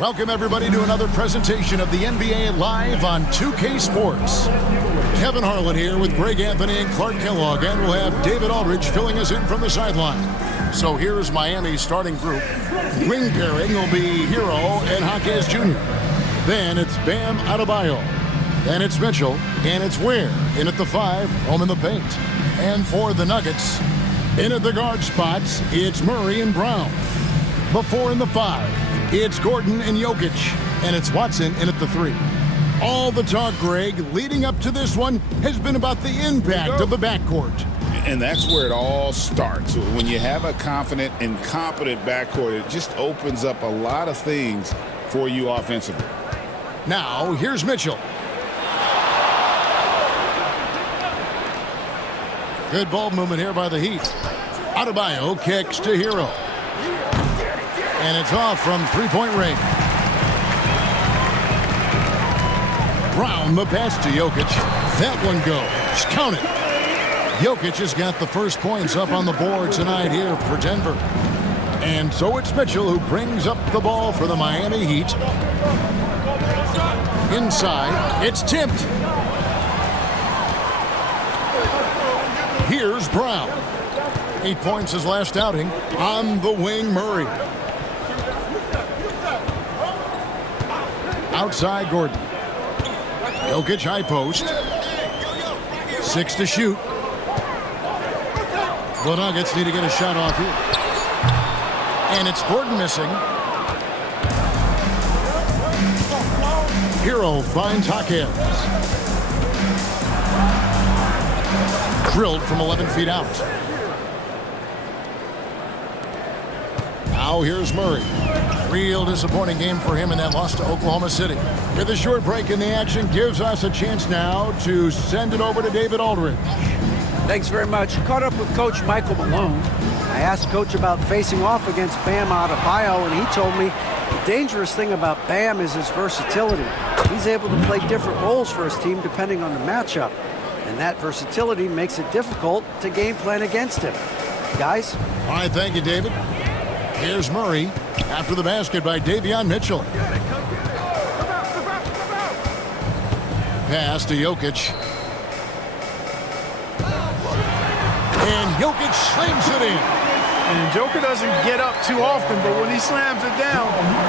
Welcome, everybody, to another presentation of the NBA live on 2K Sports. Kevin Harlan here with Greg Anthony and Clark Kellogg, and we'll have David Aldridge filling us in from the sideline. So here's Miami's starting group. Wing pairing will be Hero and Jaquez Jr. Then it's Bam Adebayo. Then it's Mitchell, and it's Ware in at the 5, home in the paint. And for the Nuggets, in at the guard spots, it's Murray and Brown. Before in the 5. It's Gordon and Jokic, and it's Watson in at the 3. All the talk, Greg, leading up to this one has been about the impact of the backcourt. And that's where it all starts. When you have a confident and competent backcourt, it just opens up a lot of things for you offensively. Now, here's Mitchell. Good ball movement here by the Heat. Adebayo kicks to Hero. And it's off from three-point range. Brown, the pass to Jokic. That one goes. Count it. Jokic has got the first points up on the board tonight here for Denver. And so it's Mitchell who brings up the ball for the Miami Heat. Inside, it's tipped. Here's Brown. 8 points his last outing. On the wing, Murray. Outside, Gordon. Jokic high post. 6 to shoot. The Nuggets need to get a shot off here. And it's Gordon missing. Hero finds Jaquez. Drilled from 11 feet out. Now here's Murray. Real disappointing game for him in that loss to Oklahoma City. With a short break in the action, gives us a chance now to send it over to David Aldridge. Thanks very much. Caught up with Coach Michael Malone. I asked Coach about facing off against Bam Adebayo, and he told me the dangerous thing about Bam is his versatility. He's able to play different roles for his team depending on the matchup. And that versatility makes it difficult to game plan against him. Guys? All right, thank you, David. Here's Murray after the basket by Davion Mitchell. Pass to Jokic. And Jokic slams it in. And Joker doesn't get up too often, but when he slams it down,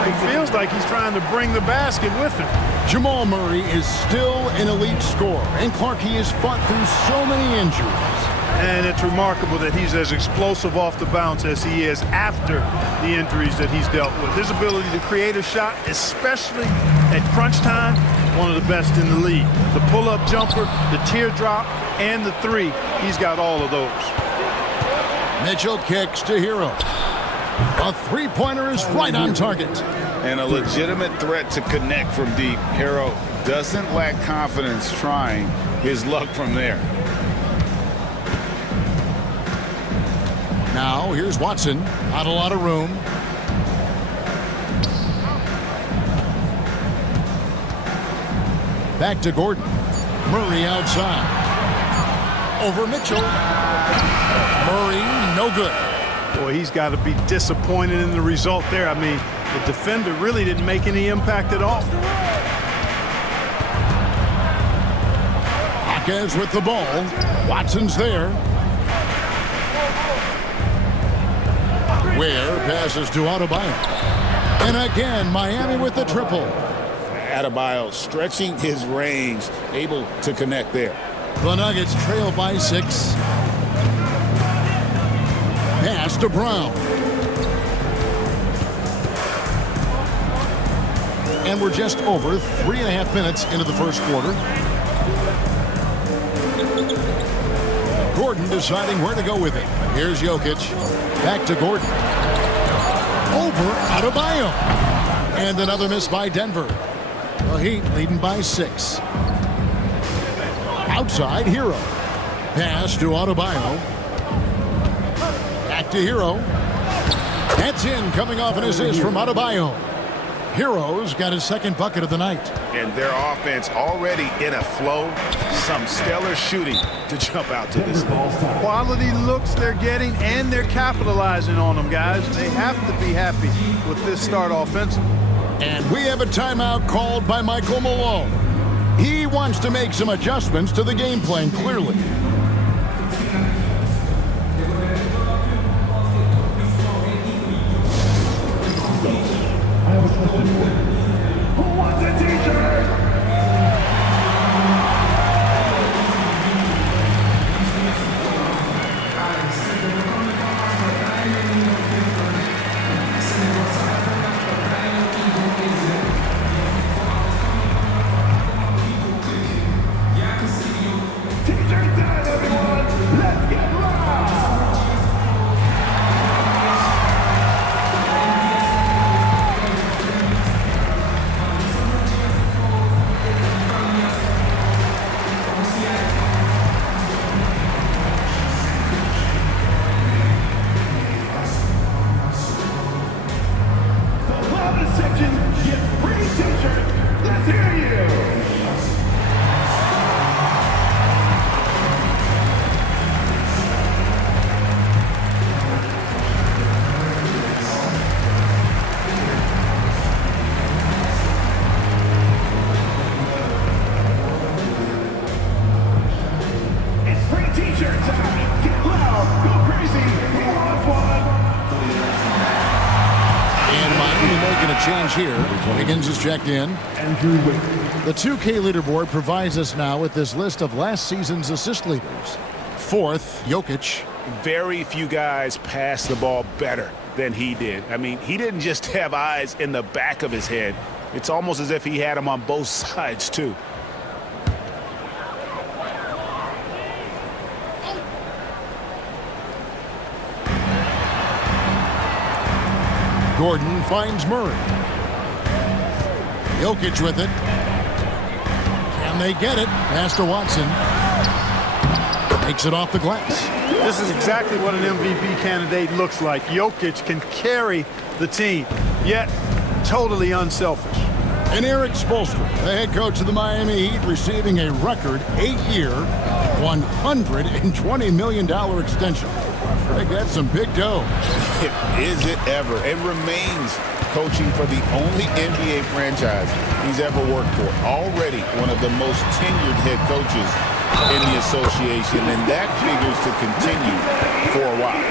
it feels like he's trying to bring the basket with him. Jamal Murray is still an elite scorer, and Clark, he has fought through so many injuries. And it's remarkable that he's as explosive off the bounce as he is after the injuries that he's dealt with. His ability to create a shot, especially at crunch time, one of the best in the league. The pull-up jumper, the teardrop, and the 3, he's got all of those. Mitchell kicks to Hero. A three-pointer is right on target. And a legitimate threat to connect from deep. Hero doesn't lack confidence trying his luck from there. Now, here's Watson. Not a lot of room. Back to Gordon. Murray outside. Over Mitchell. Murray, no good. Boy, he's got to be disappointed in the result there. I mean, the defender really didn't make any impact at all. Jaquez with the ball. Watson's there. Ware passes to Adebayo. And again, Miami with the triple. Adebayo stretching his range, able to connect there. The Nuggets trail by 6. Pass to Brown. And we're just over 3.5 minutes into the first quarter. Gordon deciding where to go with it. Here's Jokic. Back to Gordon. Over Adebayo. And another miss by Denver. The Heat leading by 6. Outside, Hero. Pass to Adebayo. Back to Hero. That's in, coming off an assist from Adebayo. Hero's got his second bucket of the night. And their offense already in a flow. Some stellar shooting to jump out to this. Quality looks they're getting, and they're capitalizing on them, guys. They have to be happy with this start offensively. And we have a timeout called by Michael Malone. He wants to make some adjustments to the game plan, clearly. Who wants a t-shirt? Change here. Higgins is checked in. The 2K leaderboard provides us now with this list of last season's assist leaders. Fourth, Jokic. Very few guys pass the ball better than he did. I mean, he didn't just have eyes in the back of his head. It's almost as if he had them on both sides, too. Gordon finds Murray. Jokic with it. Can they get it? Pass to Watson. Takes it off the glass. This is exactly what an MVP candidate looks like. Jokic can carry the team, yet totally unselfish. And Eric Spoelstra, the head coach of the Miami Heat, receiving a record 8-year, $120 million extension. Greg, that's some big dough. Is it ever? And remains coaching for the only NBA franchise he's ever worked for. Already one of the most tenured head coaches in the association, and that figures to continue for a while.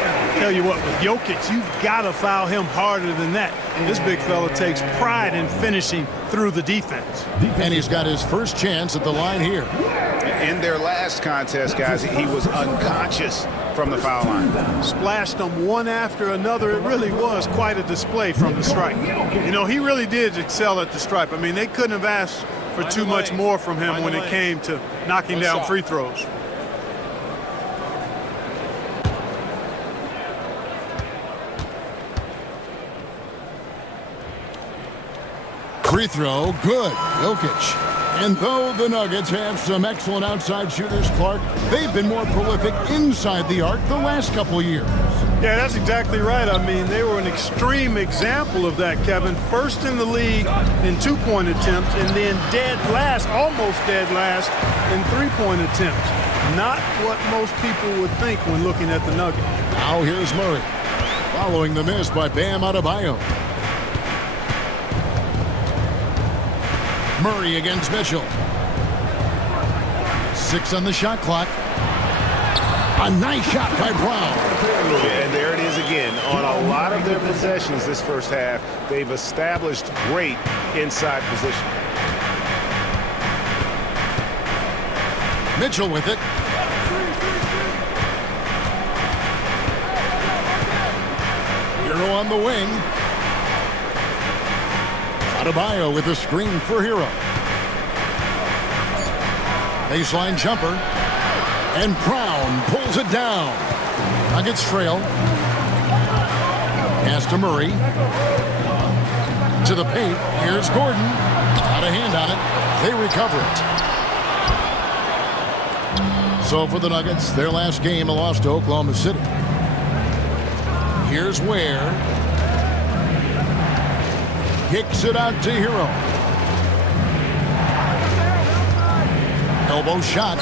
Tell you what, with Jokic, you've got to foul him harder than that. This big fella takes pride in finishing through the defense. And he's got his first chance at the line here. In their last contest, guys, he was unconscious from the foul line. Splashed them one after another. It really was quite a display from the stripe. You know, he really did excel at the stripe. I mean, they couldn't have asked for too much more from him when it came to knocking down free throws. Free throw, good. Jokic. And though the Nuggets have some excellent outside shooters, Clark, they've been more prolific inside the arc the last couple of years. Yeah, that's exactly right. I mean, they were an extreme example of that, Kevin. First in the league in two-point attempts, and then dead last, almost dead last, in three-point attempts. Not what most people would think when looking at the Nuggets. Now here's Murray, following the miss by Bam Adebayo. Murray against Mitchell. 6 on the shot clock. A nice shot by Brown. And there it is again. On a lot of their possessions this first half, they've established great inside position. Mitchell with it. Hero on the wing. Adebayo with a screen for Hero. Baseline jumper. And Brown pulls it down. Nuggets trail. Pass to Murray. To the paint. Here's Gordon. Got a hand on it. They recover it. So for the Nuggets, their last game, a loss to Oklahoma City. Here's Ware. Kicks it out to Hero. Elbow shot.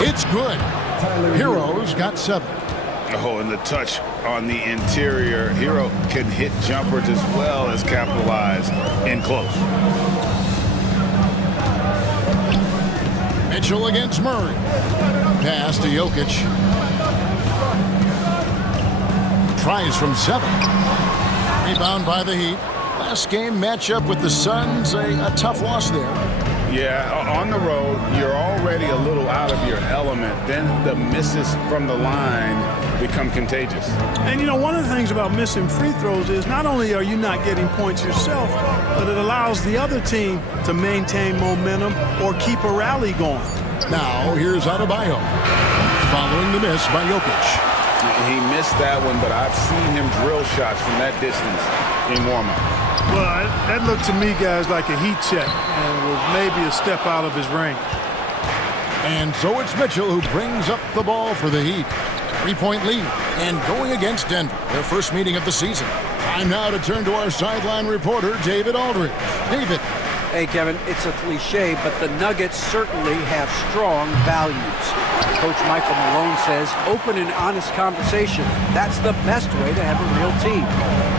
It's good. Hero's got 7. Oh, and the touch on the interior. Hero can hit jumpers as well as capitalize in close. Mitchell against Murray. Pass to Jokic. Tries from 7. Rebound by the Heat. Last game matchup with the Suns, a tough loss there. Yeah, on the road, you're already a little out of your element. Then the misses from the line become contagious. And, you know, one of the things about missing free throws is not only are you not getting points yourself, but it allows the other team to maintain momentum or keep a rally going. Now, here's Adebayo. Following the miss by Jokic. He missed that one, but I've seen him drill shots from that distance in warm-up. Well, that looked to me, guys, like a heat check and was maybe a step out of his range. And so it's Mitchell who brings up the ball for the Heat. 3-point lead and going against Denver, their first meeting of the season. Time now to turn to our sideline reporter, David Aldridge. David. Hey, Kevin, it's a cliche, but the Nuggets certainly have strong values. Coach Michael Malone says open and honest conversation. That's the best way to have a real team.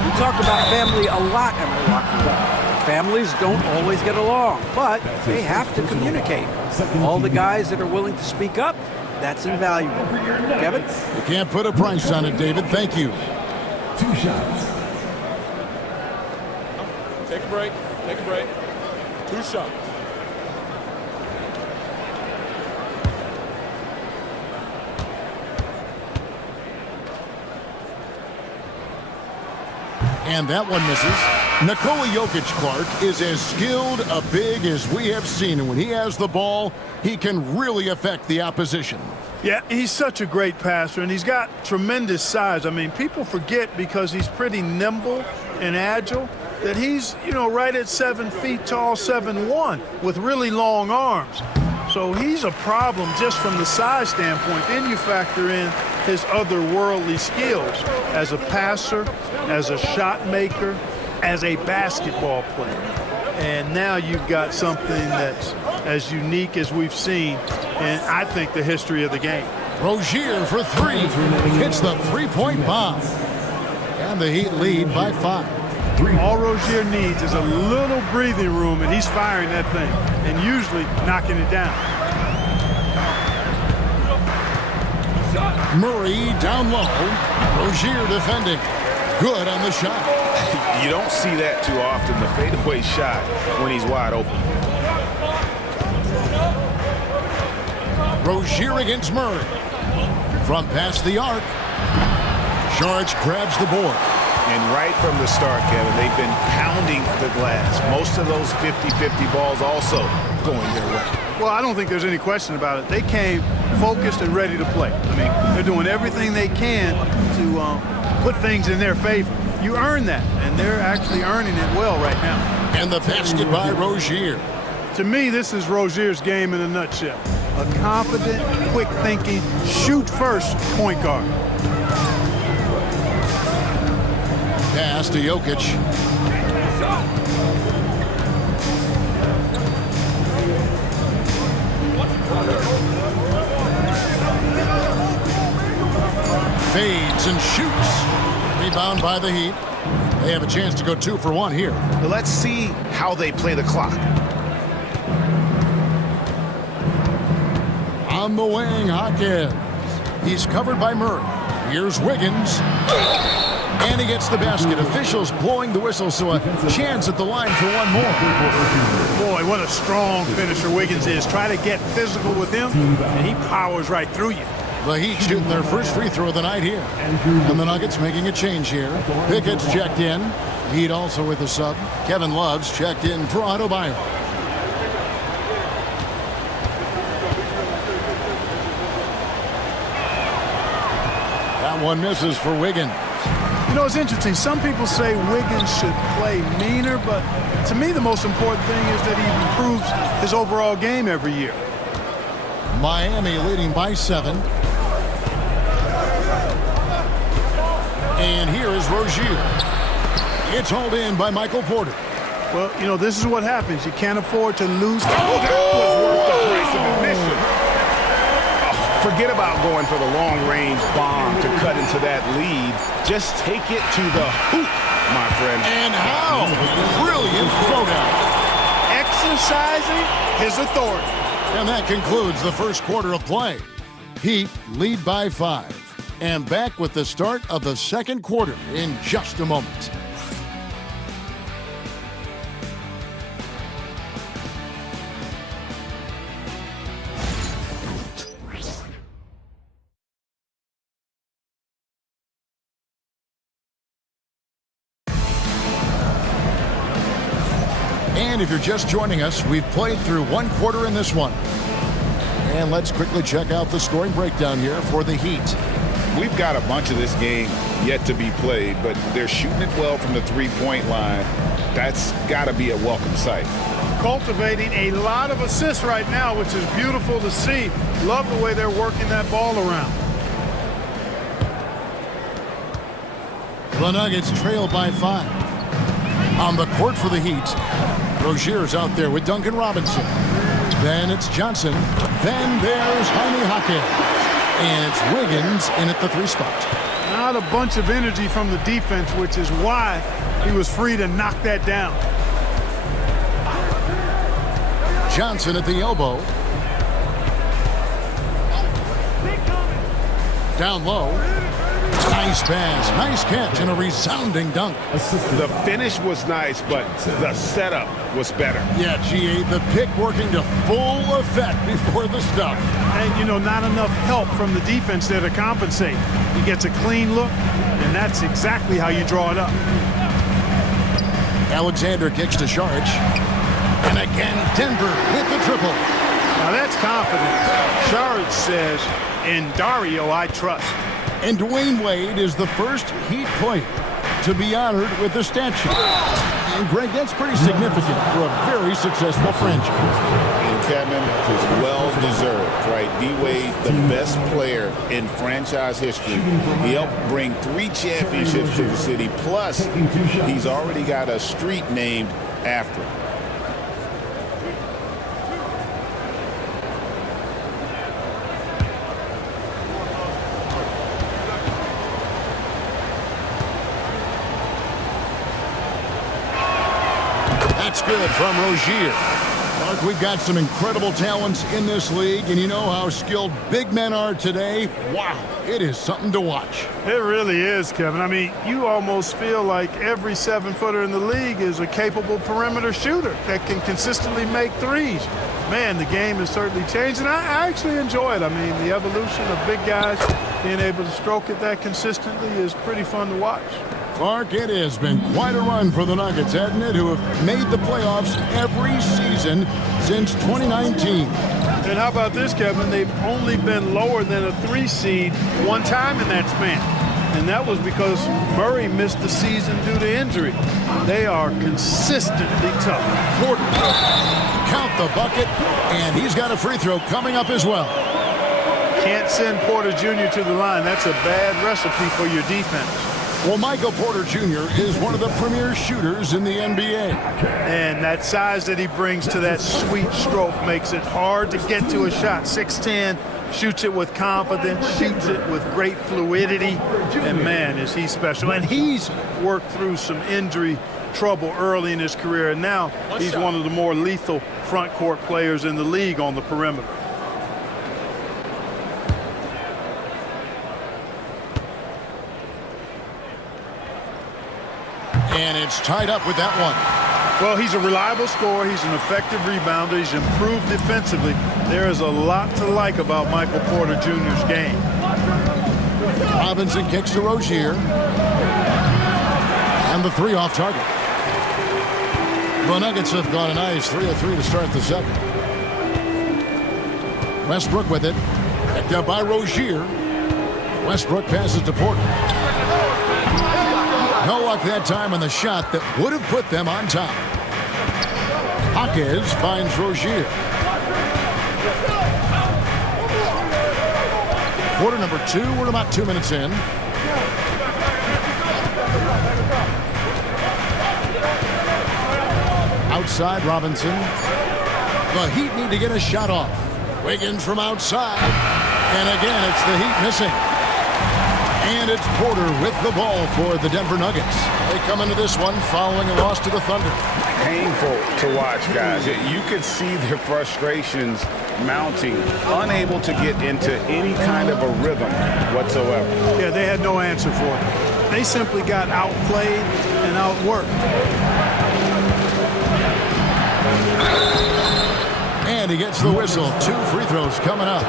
We talk about family a lot in our locker room. Families don't always get along, but they have to communicate. All the guys that are willing to speak up, that's invaluable. Kevin? You can't put a price on it, David. Thank you. 2 shots. Take a break. Take a break. 2 shots. And that one misses. Nikola Jokic, Clark, is as skilled a big as we have seen. And when he has the ball, he can really affect the opposition. Yeah, he's such a great passer, and he's got tremendous size. I mean, people forget because he's pretty nimble and agile that he's, you know, right at 7 feet tall, 7'1", with really long arms. So he's a problem just from the size standpoint. Then you factor in his otherworldly skills as a passer, as a shot maker, as a basketball player. And now you've got something that's as unique as we've seen in, I think, the history of the game. Rozier for 3. Hits the 3-point bomb. And the Heat lead by 5. All Rozier needs is a little breathing room, and he's firing that thing and usually knocking it down. Murray down low. Rozier defending. Good on the shot. You don't see that too often, the fadeaway shot when he's wide open. Rozier against Murray. From past the arc. Saric grabs the board. And right from the start, Kevin, they've been pounding the glass. Most of those 50-50 balls also going their way. Well, I don't think there's any question about it. They came focused and ready to play. I mean, they're doing everything they can to put things in their favor. You earn that, and they're actually earning it well right now. And the basket by Rozier. To me, this is Rozier's game in a nutshell. A confident, quick-thinking, shoot-first point guard. Pass to Jokic. Fades and shoots. Rebound by the Heat. They have a chance to go 2 for 1 here. Let's see how they play the clock. On the wing, Hawkins. He's covered by Murray. Here's Wiggins. And he gets the basket. Officials blowing the whistle, so a chance at the line for one more. Boy, what a strong finisher Wiggins is. Try to get physical with him, and he powers right through you. The Heat shooting their first free throw of the night here. And the Nuggets making a change here. Pickett's checked in. Heat also with a sub. Kevin Love's checked in for Adebayo. That one misses for Wiggins. You know, it's interesting. Some people say Wiggins should play meaner, but to me the most important thing is that he improves his overall game every year. Miami leading by 7. And here is Rozier. It's hauled in by Michael Porter. Well, you know, this is what happens. You can't afford to lose. Oh, that was worth the price of admission. A Forget about going for the long-range bomb to cut into that lead. Just take it to the hoop, my friend. And how? Brilliant throwdown. Exercising his authority. And that concludes the first quarter of play. Heat lead by 5. And back with the start of the second quarter in just a moment. And if you're just joining us, we've played through one quarter in this one. And let's quickly check out the scoring breakdown here for the Heat. We've got a bunch of this game yet to be played, but they're shooting it well from the three-point line. That's got to be a welcome sight. Cultivating a lot of assists right now, which is beautiful to see. Love the way they're working that ball around. The Nuggets trail by 5. On the court for the Heat, Rozier's out there with Duncan Robinson. Then it's Johnson. Then there's Jaime Jaquez. And it's Wiggins in at the 3 spot. Not a bunch of energy from the defense, which is why he was free to knock that down. Johnson at the elbow. Down low. Nice pass, nice catch, and a resounding dunk. The finish was nice, but the setup was better. Yeah, GA, the pick working to full effect before the stuff. And, you know, not enough help from the defense there to compensate. He gets a clean look, and that's exactly how you draw it up. Alexander kicks to Saric. And again, Denver with the triple. Now that's confident. Saric says, in Dario, I trust. And Dwayne Wade is the first Heat player to be honored with a statue. And Greg, that's pretty significant for a very successful franchise. And Kevin is well-deserved, right? D-Wade, the best player in franchise history. He helped bring 3 championships to the city, plus he's already got a street named after him. That's good from Rozier. Mark, we've got some incredible talents in this league, and you know how skilled big men are today. Wow, it is something to watch. It really is, Kevin. I mean, you almost feel like every 7-footer in the league is a capable perimeter shooter that can consistently make threes. Man, the game has certainly changed, and I actually enjoy it. I mean, the evolution of big guys being able to stroke it that consistently is pretty fun to watch. Clark, it has been quite a run for the Nuggets, hasn't it, who have made the playoffs every season since 2019. And how about this, Kevin? They've only been lower than a 3 seed one time in that span. And that was because Murray missed the season due to injury. They are consistently tough. Count the bucket, and he's got a free throw coming up as well. Can't send Porter Jr. to the line. That's a bad recipe for your defense. Well, Michael Porter Jr. is one of the premier shooters in the NBA. And that size that he brings to that sweet stroke makes it hard to get to a shot. 6'10", shoots it with confidence, shoots it with great fluidity. And, man, is he special. And he's worked through some injury trouble early in his career. And now he's one of the more lethal front court players in the league on the perimeter. And it's tied up with that one. Well, he's a reliable scorer. He's an effective rebounder. He's improved defensively. There is a lot to like about Michael Porter Jr.'s game. Robinson kicks to Rozier. And the 3 off target. The Nuggets have gone a nice 3 of 3 to start the second. Westbrook with it. Picked up by Rozier. Westbrook passes to Porter. No luck that time on the shot that would have put them on top. Jaquez finds Rozier. Quarter number 2, we're about 2 minutes in. Outside Robinson. The Heat need to get a shot off. Wiggins from outside. And again, it's the Heat missing. And it's Porter with the ball for the Denver Nuggets. They come into this one following a loss to the Thunder. Painful to watch, guys. You could see their frustrations mounting, unable to get into any kind of a rhythm whatsoever. Yeah, they had no answer for it. They simply got outplayed and outworked. And he gets the whistle. 2 free throws coming up.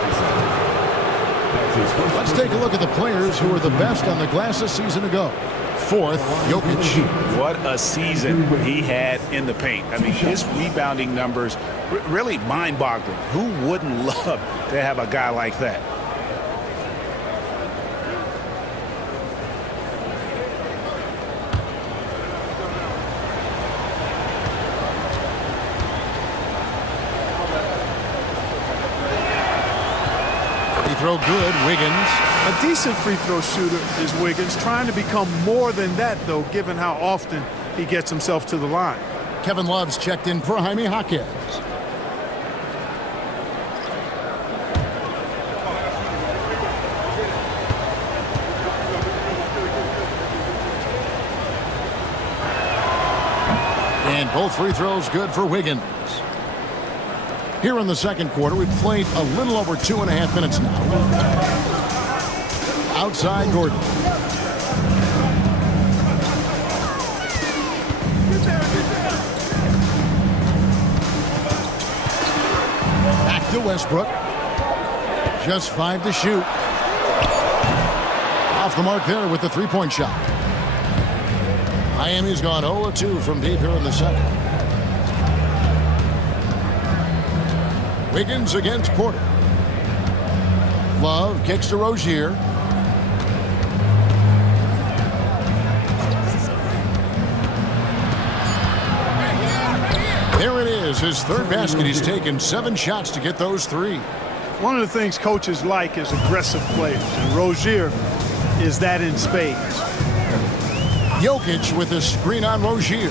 Let's take a look at the players who were the best on the glass a season ago. 4th, Jokic. What a season he had in the paint. I mean, his rebounding numbers really mind-boggling. Who wouldn't love to have a guy like that? Throw good, Wiggins. A decent free throw shooter is Wiggins, trying to become more than that, though, given how often he gets himself to the line. Kevin Love's checked in for Jaime Jaquez. And both free throws good for Wiggins. Here in the second quarter, we've played a little over 2.5 minutes now. Outside Gordon. Back to Westbrook. Just 5 to shoot. Off the mark there with the three-point shot. Miami's gone 0-2 from deep here in the second. Wiggins against Porter. Love kicks to Rozier. There it is, his third basket. He's taken 7 shots to get those 3. One of the things coaches like is aggressive players, and Rozier is that in spades. Jokic with a screen on Rozier.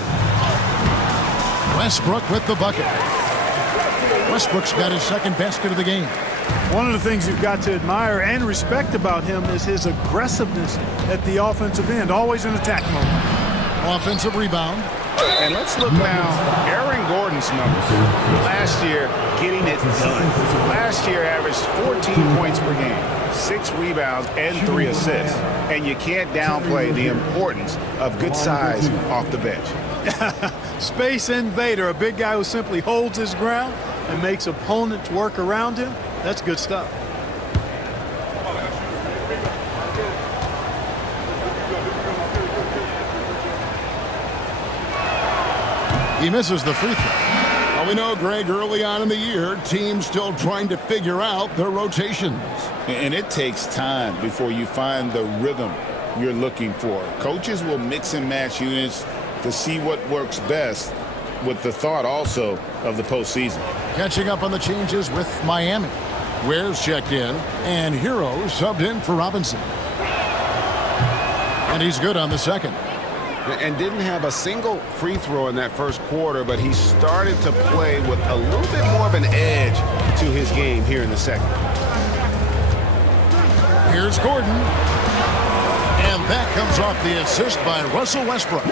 Westbrook with the bucket. Westbrook's got his second basket of the game. One of the things you've got to admire and respect about him is his aggressiveness at the offensive end, always in attack mode. Offensive rebound. And let's look now. Aaron Gordon's numbers. Last year, getting it done. Last year averaged 14 points per game, 6 rebounds, and 3 assists. And you can't downplay the importance of good size off the bench. Space invader, a big guy who simply holds his ground and makes opponents work around him. That's good stuff. He misses the free throw. Well, we know, Greg, early on in the year, teams still trying to figure out their rotations. And it takes time before you find the rhythm you're looking for. Coaches will mix and match units to see what works best, with the thought also of the postseason. Catching up on the changes with Miami. Ware's checked in, and Hero subbed in for Robinson. And he's good on the second. And didn't have a single free throw in that first quarter, but he started to play with a little bit more of an edge to his game here in the second. Here's Gordon. And that comes off the assist by Russell Westbrook.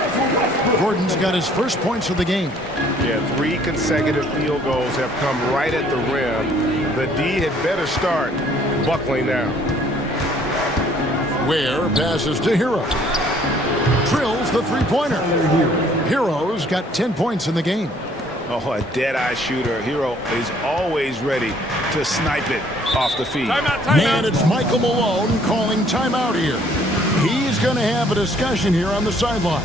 Gordon's got his first points of the game. Yeah, 3 consecutive field goals have come right at the rim. The D had better start buckling down. Ware passes to Hero. Drills the three-pointer. Hero's got 10 points in the game. Oh, a dead-eye shooter. Hero is always ready to snipe it off the feet. And it's Michael Malone calling timeout here. He's going to have a discussion here on the sideline.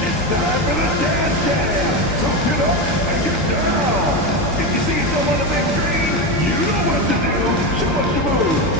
It's time for the dance jam. So get up and get down. If you see someone a big screen, you know what to do. Show us your move.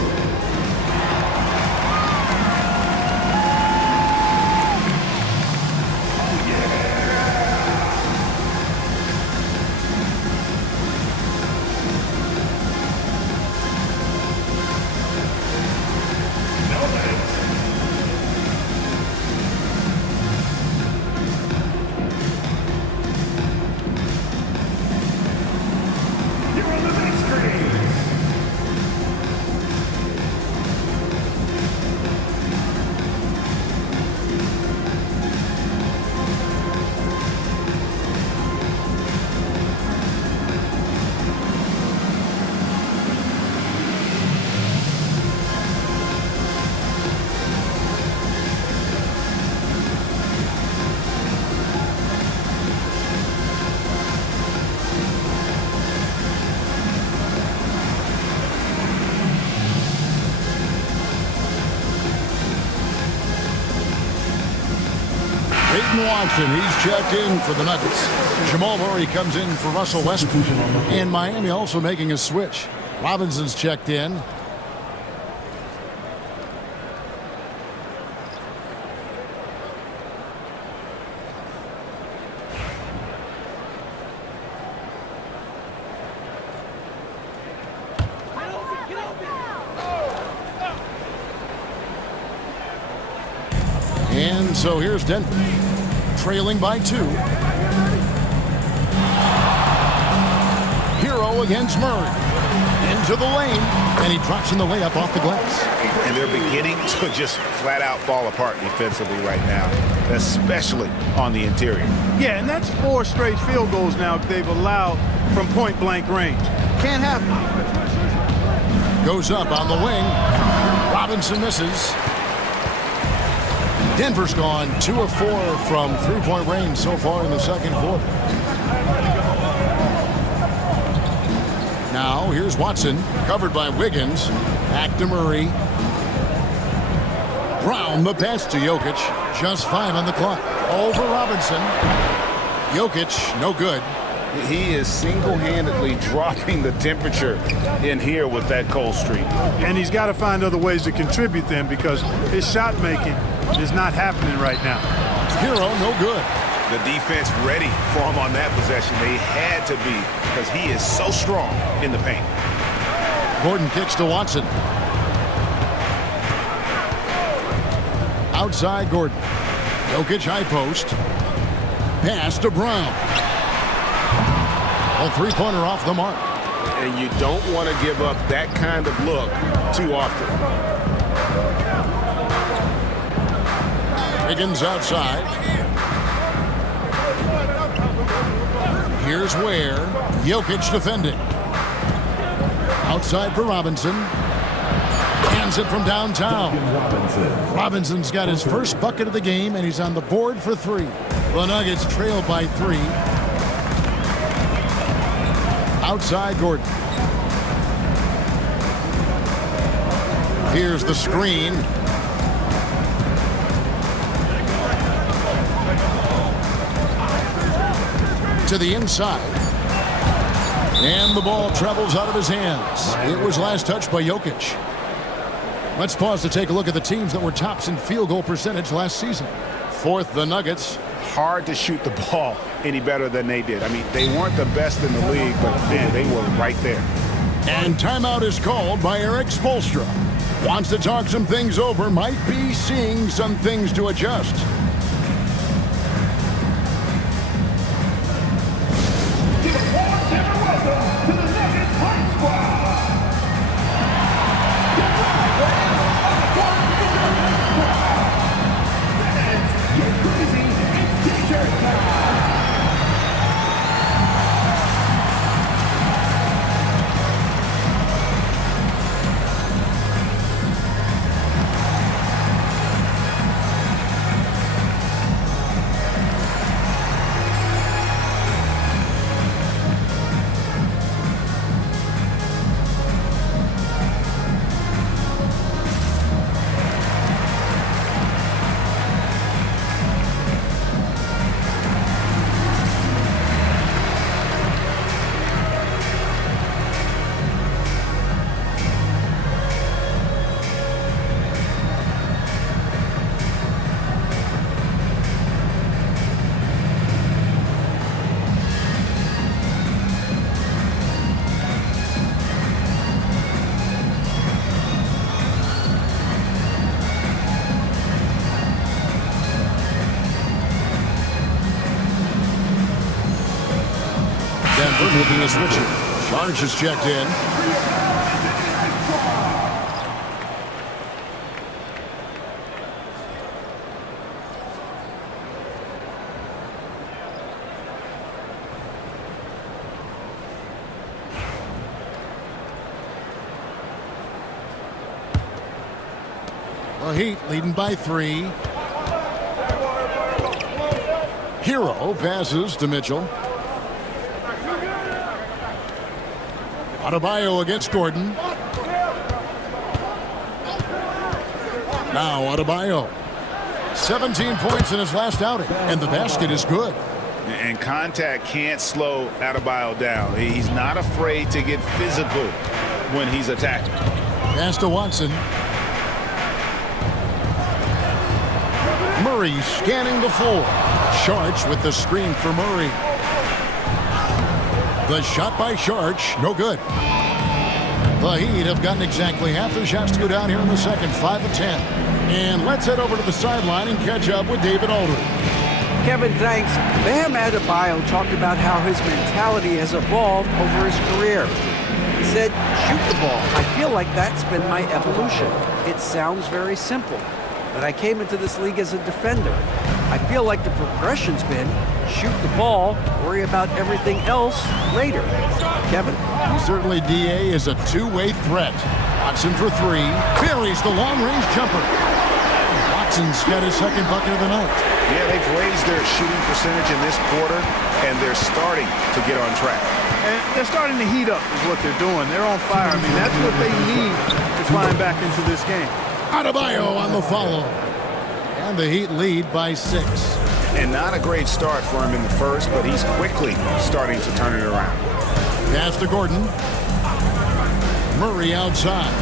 Peyton Watson, he's checked in for the Nuggets. Jamal Murray comes in for Russell Westbrook. And Miami also making a switch. Robinson's checked in. And so here's Denver, trailing by 2. Hero against Murray. Into the lane, and he drops in the layup off the glass. And they're beginning to just flat out fall apart defensively right now, especially on the interior. Yeah, and that's 4 straight field goals now they've allowed from point-blank range. Can't happen. Goes up on the wing. Robinson misses. Denver's gone 2 of 4 from three-point range so far in the second quarter. Now here's Watson, covered by Wiggins. Back to Murray. Brown, the pass to Jokic. Just 5 on the clock. Over Robinson. Jokic, no good. He is single-handedly dropping the temperature in here with that cold streak. And he's got to find other ways to contribute then, because his shot making is not happening right now. Hero, no good. The defense ready for him on that possession. They had to be, because he is so strong in the paint. Gordon kicks to Watson. Outside Gordon. Jokic high post. Pass to Brown. A three-pointer off the mark. And you don't want to give up that kind of look too often. Wiggins outside. Here's Ware. Jokic defending. Outside for Robinson. Hands it from downtown. Robinson's got his first bucket of the game, and he's on the board for 3. The Nuggets trail by 3. Outside Gordon. Here's the screen. To the inside. And the ball travels out of his hands. It was last touched by Jokic. Let's pause to take a look at the teams that were tops in field goal percentage last season. 4th, the Nuggets. Hard to shoot the ball any better than they did. I mean, they weren't the best in the league, but man, they were right there. And timeout is called by Eric Spoelstra. Wants to talk some things over, might be seeing some things to adjust. Denver making a switch. Barnes is checked in. The Heat leading by 3. Hero passes to Mitchell. Adebayo against Gordon. Now Adebayo. 17 points in his last outing, and the basket is good. And contact can't slow Adebayo down. He's not afraid to get physical when he's attacking. Pass to Watson. Murray scanning the floor. Sharch with the screen for Murray. The shot by Sharch, no good. The Heat have gotten exactly half their shots to go down here in the second, 5 of 10. And let's head over to the sideline and catch up with David Aldridge. Kevin, thanks. Bam Adebayo talked about how his mentality has evolved over his career. He said, shoot the ball. I feel like that's been my evolution. It sounds very simple, but I came into this league as a defender. I feel like the progression's been shoot the ball, worry about everything else later. Kevin? Certainly, DA is a two-way threat. Watson for three. Buries the long-range jumper. Watson's got his second bucket of the night. Yeah, they've raised their shooting percentage in this quarter, and they're starting to get on track. And they're starting to heat up is what they're doing. They're on fire. I mean, that's what they need to climb back into this game. Adebayo on the follow. And the Heat lead by 6. And not a great start for him in the first, but he's quickly starting to turn it around. Pass to Gordon. Murray outside.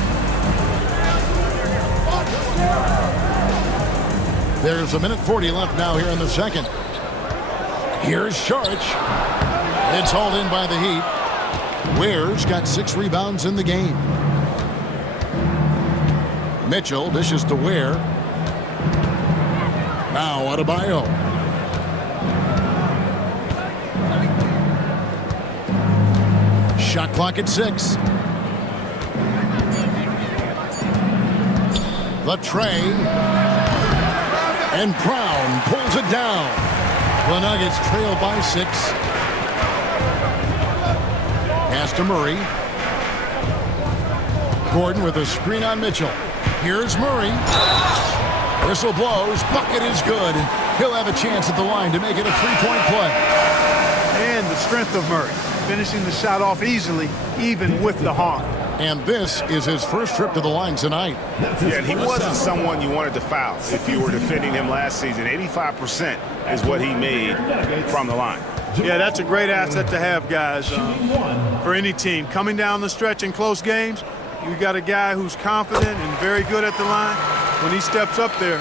There's a minute 40 left now here in the second. Here's Sharch. It's hauled in by the Heat. Ware's got 6 rebounds in the game. Mitchell dishes to Ware. Now Adebayo. Shot clock at 6. The tray. And Brown pulls it down. The Nuggets trail by 6. Pass to Murray. Gordon with a screen on Mitchell. Here's Murray. Whistle blows. Bucket is good. He'll have a chance at the line to make it a 3-point play. And the strength of Murray, finishing the shot off easily, even with the harm. And this is his first trip to the line tonight. Yeah, and he wasn't someone you wanted to foul if you were defending him last season. 85% is what he made from the line. Yeah, that's a great asset to have, guys, for any team. Coming down the stretch in close games, you got a guy who's confident and very good at the line. When he steps up there,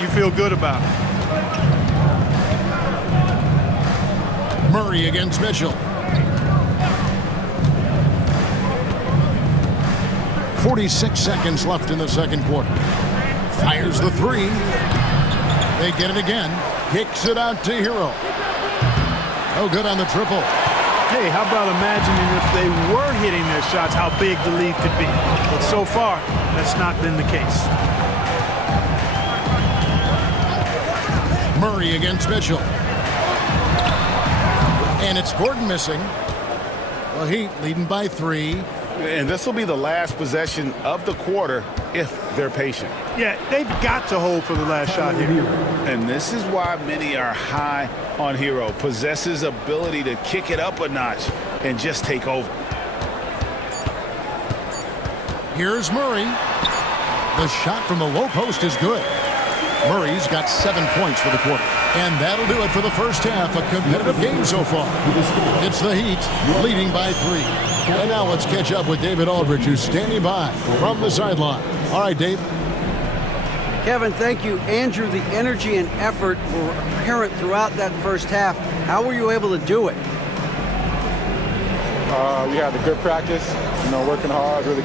you feel good about it. Murray against Mitchell. 46 seconds left in the second quarter. Fires the 3. They get it again. Kicks it out to Hero. Oh, good on the triple. Hey, how about imagining if they were hitting their shots, how big the lead could be. But so far, that's not been the case. Murray against Mitchell. And it's Gordon missing. The Heat leading by 3. And this will be the last possession of the quarter if they're patient. Yeah, they've got to hold for the last shot here. And this is why many are high on Hero. Possesses ability to kick it up a notch and just take over. Here's Murray. The shot from the low post is good. Murray's got 7 points for the quarter. And that'll do it for the first half. A competitive game so far. It's the Heat leading by 3. And now let's catch up with David Aldridge, who's standing by from the sideline. All right, Dave. Kevin, thank you. Andrew, the energy and effort were apparent throughout that first half. How were you able to do it? We had a good practice, working hard, really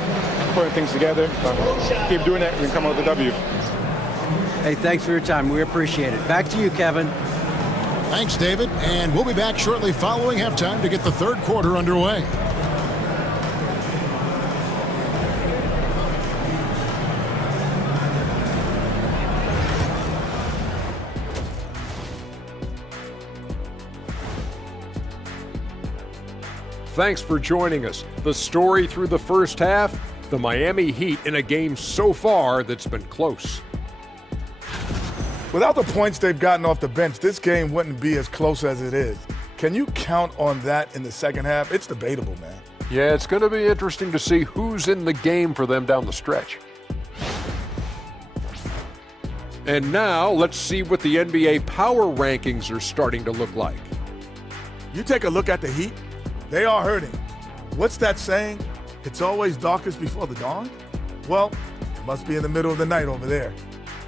putting things together. Keep doing that, we can come out with a W. Hey, thanks for your time. We appreciate it. Back to you, Kevin. Thanks, David. And we'll be back shortly following halftime to get the third quarter underway. Thanks for joining us. The story through the first half, the Miami Heat in a game so far that's been close. Without the points they've gotten off the bench, this game wouldn't be as close as it is. Can you count on that in the second half? It's debatable, man. Yeah, it's going to be interesting to see who's in the game for them down the stretch. And now let's see what the NBA power rankings are starting to look like. You take a look at the Heat, they are hurting. What's that saying? It's always darkest before the dawn? Well, it must be in the middle of the night over there,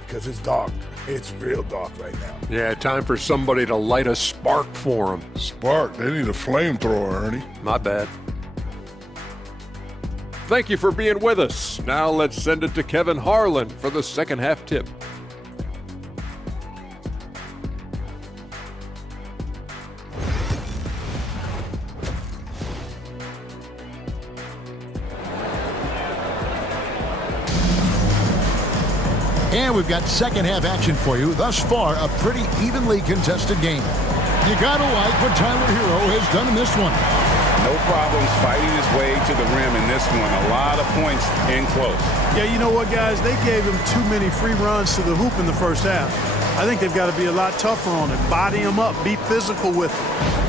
because it's dark. It's real dark right now. Yeah, time for somebody to light a spark for them. Spark, they need a flamethrower, Ernie. My bad. Thank you for being with us. Now let's send it to Kevin Harlan for the second half tip. And we've got second half action for you. Thus far, a pretty evenly contested game. You gotta like what Tyler Hero has done in this one. No problems fighting his way to the rim in this one. A lot of points in close. Yeah, you know what, guys? They gave him too many free runs to the hoop in the first half. I think they've got to be a lot tougher on it. Body him up. Be physical with him.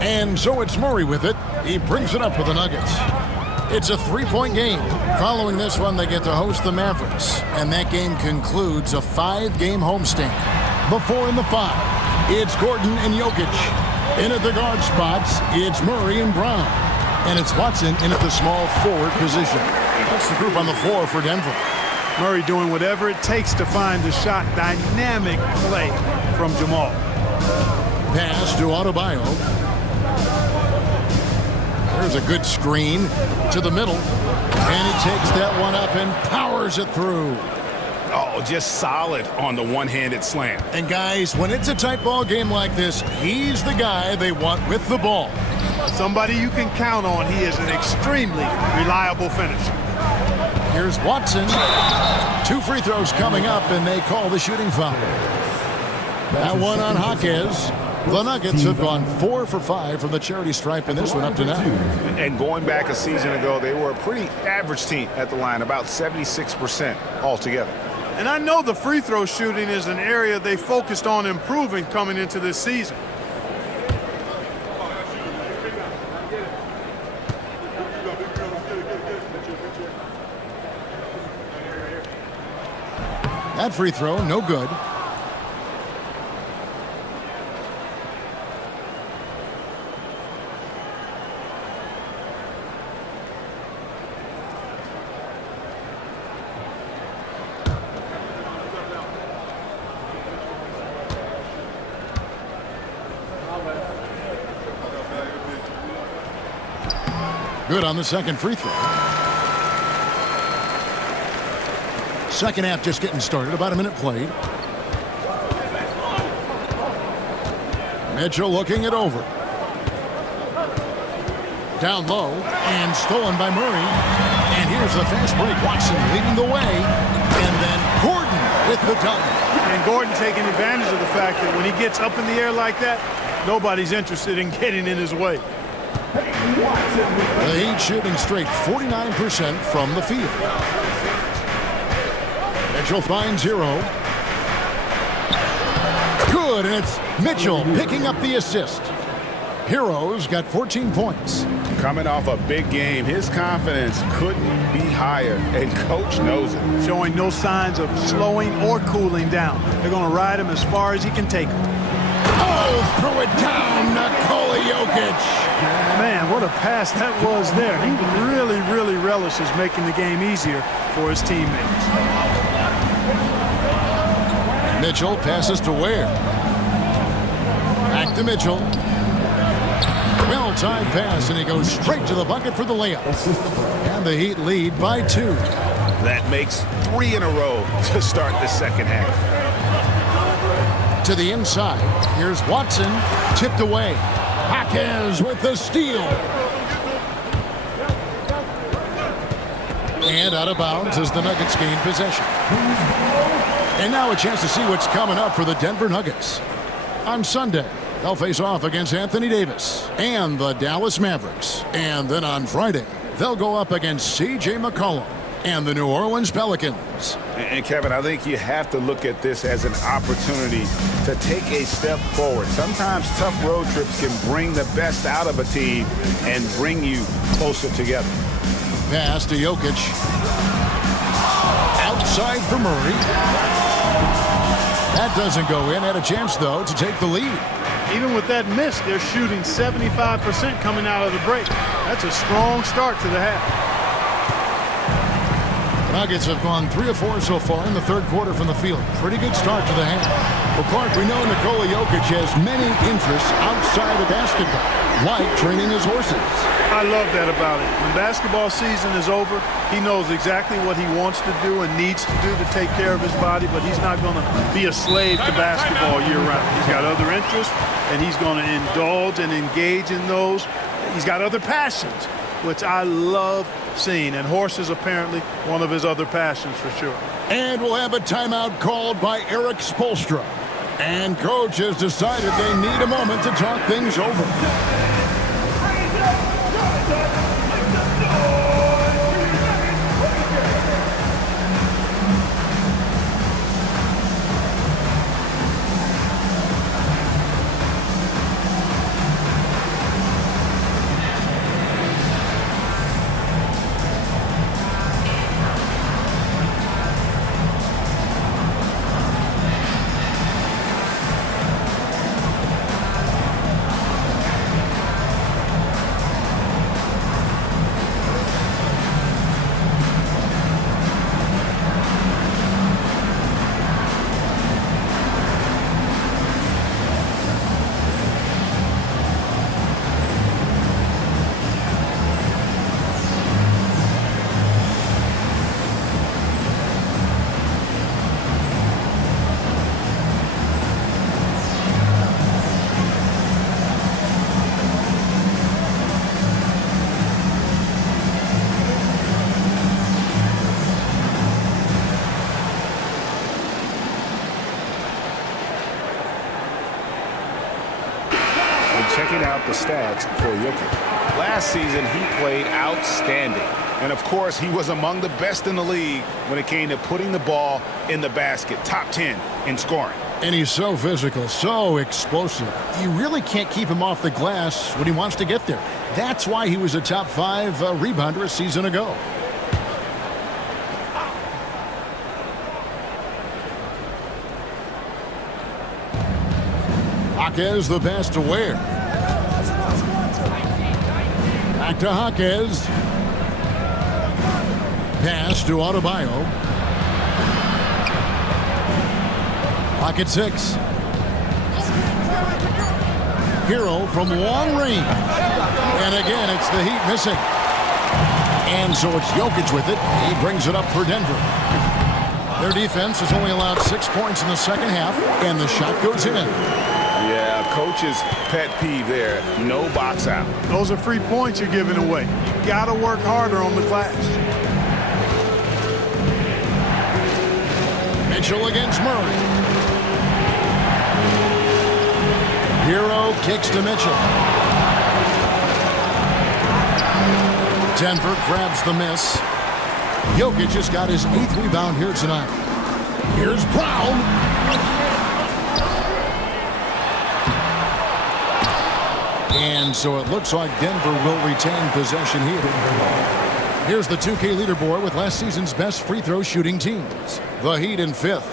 And so it's Murray with it. He brings it up for the Nuggets. It's a three-point game. Following this one, they get to host the Mavericks. And that game concludes a 5-game homestand. Before in the 5, it's Gordon and Jokic. In at the guard spots, it's Murray and Brown. And it's Watson in at the small forward position. That's the group on the floor for Denver. Murray doing whatever it takes to find the shot. Dynamic play from Jamal. Pass to Adebayo. There's a good screen to the middle. And he takes that one up and powers it through. Oh, just solid on the one-handed slam. And guys, when it's a tight ball game like this, he's the guy they want with the ball. Somebody you can count on. He is an extremely reliable finisher. Here's Watson. 2 free throws coming up, and they call the shooting foul. That one on Jaquez. The Nuggets have gone 4 for 5 from the charity stripe in this one up to now. And going back a season ago, they were a pretty average team at the line, about 76% altogether. And I know the free throw shooting is an area they focused on improving coming into this season. That free throw, no good. Good on the second free throw. Second half just getting started. About a minute played. Mitchell looking it over. Down low and stolen by Murray. And here's the fast break. Watson leading the way. And then Gordon with the dunk. And Gordon taking advantage of the fact that when he gets up in the air like that, nobody's interested in getting in his way. The Heat shooting straight 49% from the field. Mitchell finds Hero. Good, and it's Mitchell picking up the assist. Hero's got 14 points. Coming off a big game, his confidence couldn't be higher, and coach knows it. Showing no signs of slowing or cooling down. They're going to ride him as far as he can take him. Oh, throw it down, Nikola Jokic. Man, what a pass that was there. He really relishes making the game easier for his teammates. Mitchell passes to Ware. Back to Mitchell. Well-timed pass, and he goes straight to the bucket for the layup. And the Heat lead by 2. That makes 3 in a row to start the second half. To the inside. Here's Watson. Tipped away. Jaquez with the steal. And out of bounds as the Nuggets gain possession. And now a chance to see what's coming up for the Denver Nuggets. On Sunday, they'll face off against Anthony Davis and the Dallas Mavericks. And then on Friday, they'll go up against C.J. McCollum and the New Orleans Pelicans. And Kevin, I think you have to look at this as an opportunity to take a step forward. Sometimes tough road trips can bring the best out of a team and bring you closer together. Pass to Jokic. Outside for Murray. That doesn't go in. Had a chance, though, to take the lead. Even with that miss, they're shooting 75% coming out of the break. That's a strong start to the half. The Nuggets have gone 3 of 4 so far in the third quarter from the field. Pretty good start to the half. Well, Clark, we know Nikola Jokic has many interests outside of basketball, like training his horses. I love that about it. When basketball season is over, he knows exactly what he wants to do and needs to do to take care of his body, but he's not going to be a slave to basketball year-round. He's got other interests, and he's going to indulge and engage in those. He's got other passions, which I love seeing, and horses apparently one of his other passions for sure. And we'll have a timeout called by Eric Spoelstra. And coach has decided they need a moment to talk things over. Checking out the stats for Jokic. Last season, he played outstanding. And, of course, he was among the best in the league when it came to putting the ball in the basket. Top 10 in scoring. And he's so physical, so explosive. You really can't keep him off the glass when he wants to get there. That's why he was a top 5 rebounder a season ago. Jaquez, the pass to Ware. Back to Jaquez. Pass to Adebayo. Clock at 6. Hero from long range. And again, it's the Heat missing. And so it's Jokic with it. He brings it up for Denver. Their defense has only allowed 6 points in the second half, and the shot goes in. Yeah, coach's pet peeve there. No box out. Those are free points you're giving away. You got to work harder on the glass. Mitchell against Murray. Hero kicks to Mitchell. Denver grabs the miss. Jokic just got his 8th rebound here tonight. Here's Brown. And so it looks like Denver will retain possession here. Here's the 2K leaderboard with last season's best free throw shooting teams. The Heat in 5th.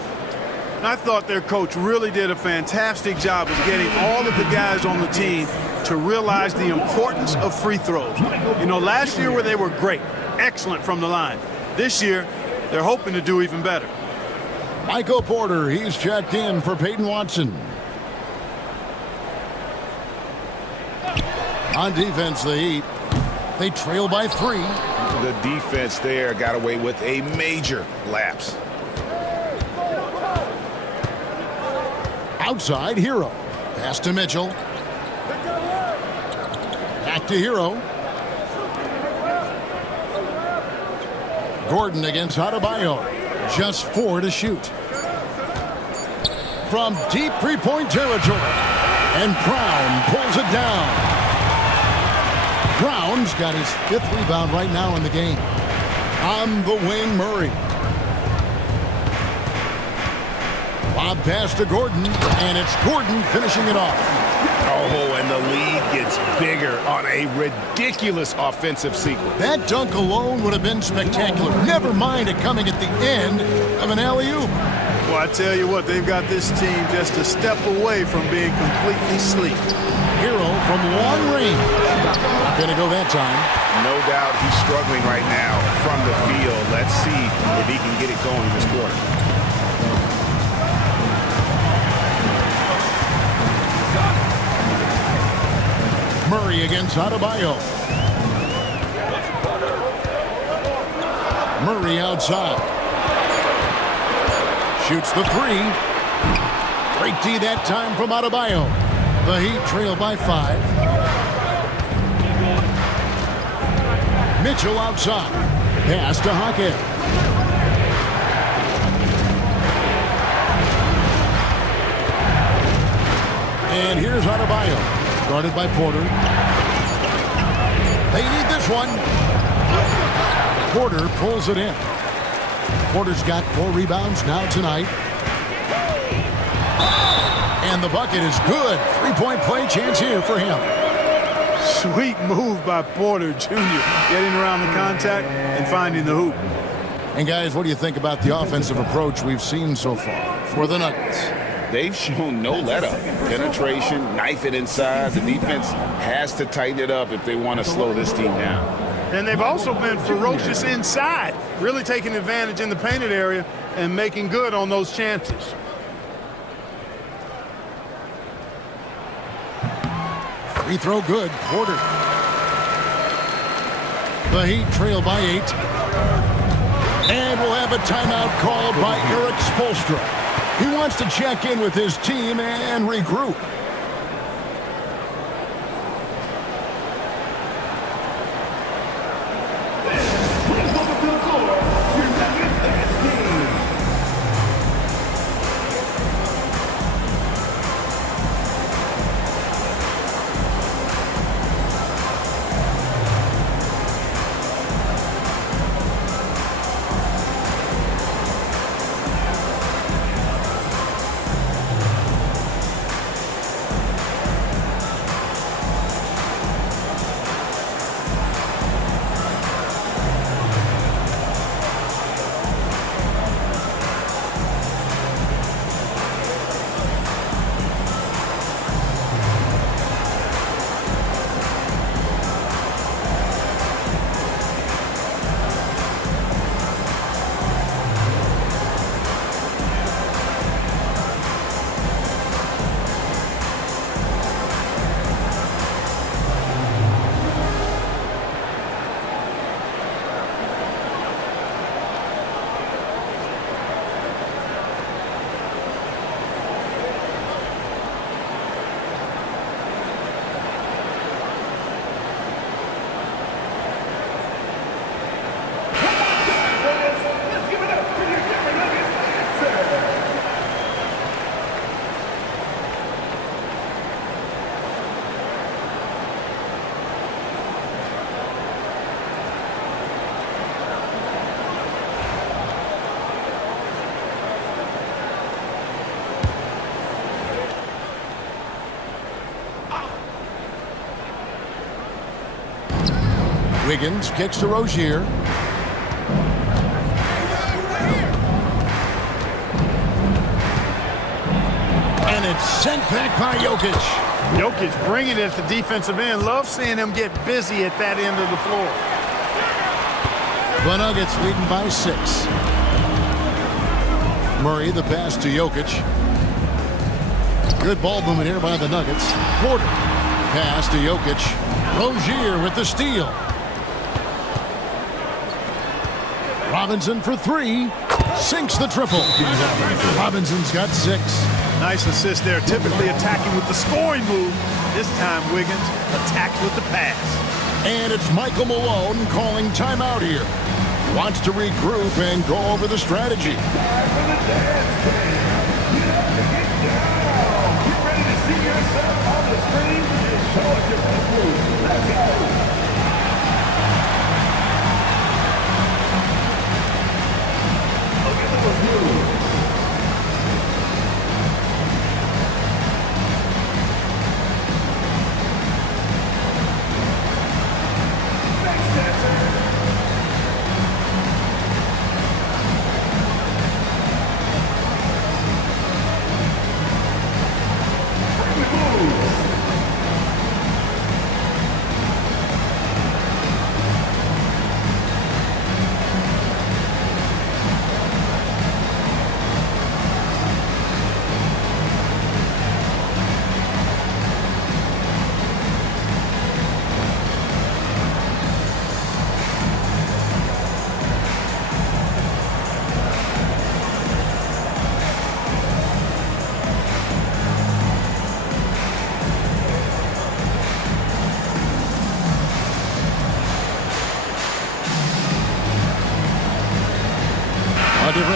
I thought their coach really did a fantastic job of getting all of the guys on the team to realize the importance of free throws. You know, last year where they were great, excellent from the line. This year, they're hoping to do even better. Michael Porter, he's checked in for Peyton Watson. On defense, the Heat, they trail by 3. The defense there got away with a major lapse. Outside, Hero. Pass to Mitchell. Back to Hero. Gordon against Adebayo. Just 4 to shoot. From deep three-point territory. And Brown pulls it down. Brown's got his 5th rebound right now in the game. On the wing, Murray. Lob pass to Gordon, and it's Gordon finishing it off. Oh, and the lead gets bigger on a ridiculous offensive sequence. That dunk alone would have been spectacular. Never mind it coming at the end of an alley-oop. Well, I tell you what, they've got this team just a step away from being completely asleep. Hero from long range. Not going to go that time. No doubt he's struggling right now from the field. Let's see if he can get it going this quarter. Murray against Adebayo. Murray outside. Shoots the three. Great D that time from Adebayo. The Heat trail by 5. Mitchell outside. Pass to Hackett. And here's Adebayo. Guarded by Porter. They need this one. Porter pulls it in. Porter's got 4 rebounds now tonight. And the bucket is good. 3-point play chance here for him. Sweet move by Porter Jr. Getting around the contact and finding the hoop. And guys, what do you think about the offensive approach we've seen so far for the Nuggets? They've shown no let-up. Penetration, knife it inside. The defense has to tighten it up if they want to slow this team down. And they've also been ferocious inside, really taking advantage in the painted area and making good on those chances. Free throw good. Porter. The Heat trail by 8. And we'll have a timeout called by Eric Spoelstra. He wants to check in with his team and regroup. Wiggins kicks to Rozier. And it's sent back by Jokic. Jokic bringing it at the defensive end. Love seeing him get busy at that end of the floor. The Nuggets leading by 6. Murray, the pass to Jokic. Good ball movement here by the Nuggets. Porter. Pass to Jokic. Rozier with the steal. Robinson for 3. Sinks the triple. Robinson's got 6. Nice assist there. Typically attacking with the scoring move. This time Wiggins attacks with the pass. And it's Michael Malone calling timeout here. Wants to regroup and go over the strategy. Time for the dance game. You have to get down. Get ready to see yourself on the screen and show us your best moves. Let's go.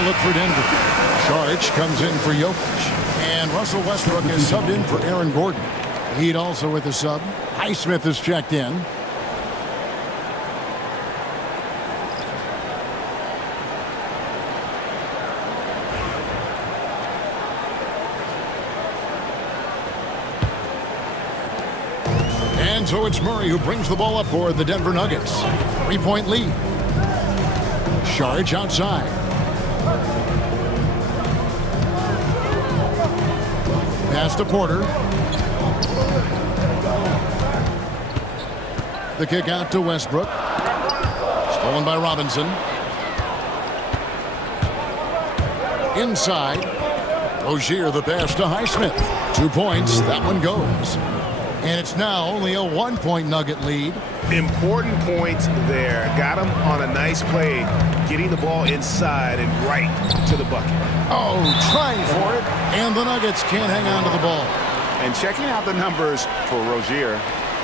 look for Denver. Saric comes in for Jokic. And Russell Westbrook is subbed in for Aaron Gordon. Heat also with a sub. Naismith is checked in. And so it's Murray who brings the ball up for the Denver Nuggets. 3-point lead. Saric outside. Pass to Porter. The kick out to Westbrook. Stolen by Robinson. Inside. Rozier the pass to Naismith. 2 points. That one goes. And it's now only a 1-point Nugget lead. Important points there. Got him on a nice play, getting the ball inside and right to the bucket. Oh, trying for it. And the Nuggets can't hang on to the ball. And checking out the numbers for Rozier,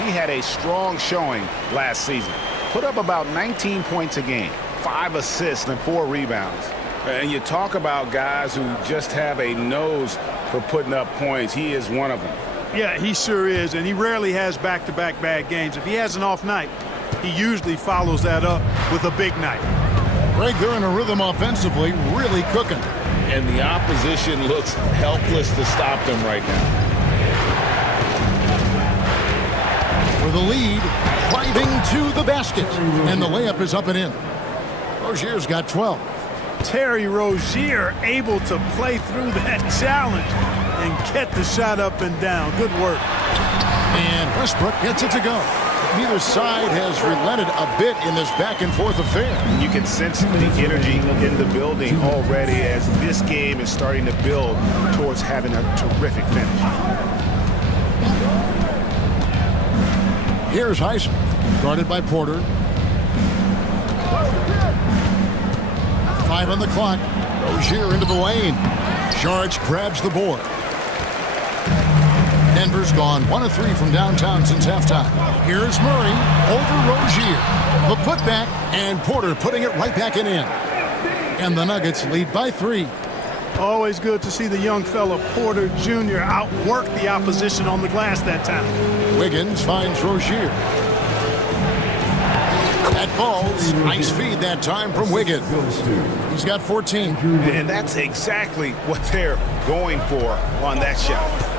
he had a strong showing last season. Put up about 19 points a game, 5 assists and 4 rebounds. And you talk about guys who just have a nose for putting up points. He is one of them. Yeah, he sure is, and he rarely has back-to-back bad games. If he has an off night, he usually follows that up with a big night. Greg, they're in a rhythm offensively, really cooking. And the opposition looks helpless to stop them right now. For the lead, driving to the basket. And the layup is up and in. Rozier's got 12. Terry Rozier able to play through that challenge and get the shot up and down. Good work. And Westbrook gets it to go. Neither side has relented a bit in this back-and-forth affair. You can sense the energy in the building already as this game is starting to build towards having a terrific finish. Here's Naismith, guarded by Porter. 5 on the clock. Rozier into the lane. Saric grabs the board. Denver's gone 1 of 3 from downtown since halftime. Here's Murray over Rozier. The putback, and Porter putting it right back in. And the Nuggets lead by 3. Always good to see the young fella Porter Jr. outwork the opposition on the glass that time. Wiggins finds Rozier. That falls. Nice feed that time from Wiggins. He's got 14. And that's exactly what they're going for on that shot.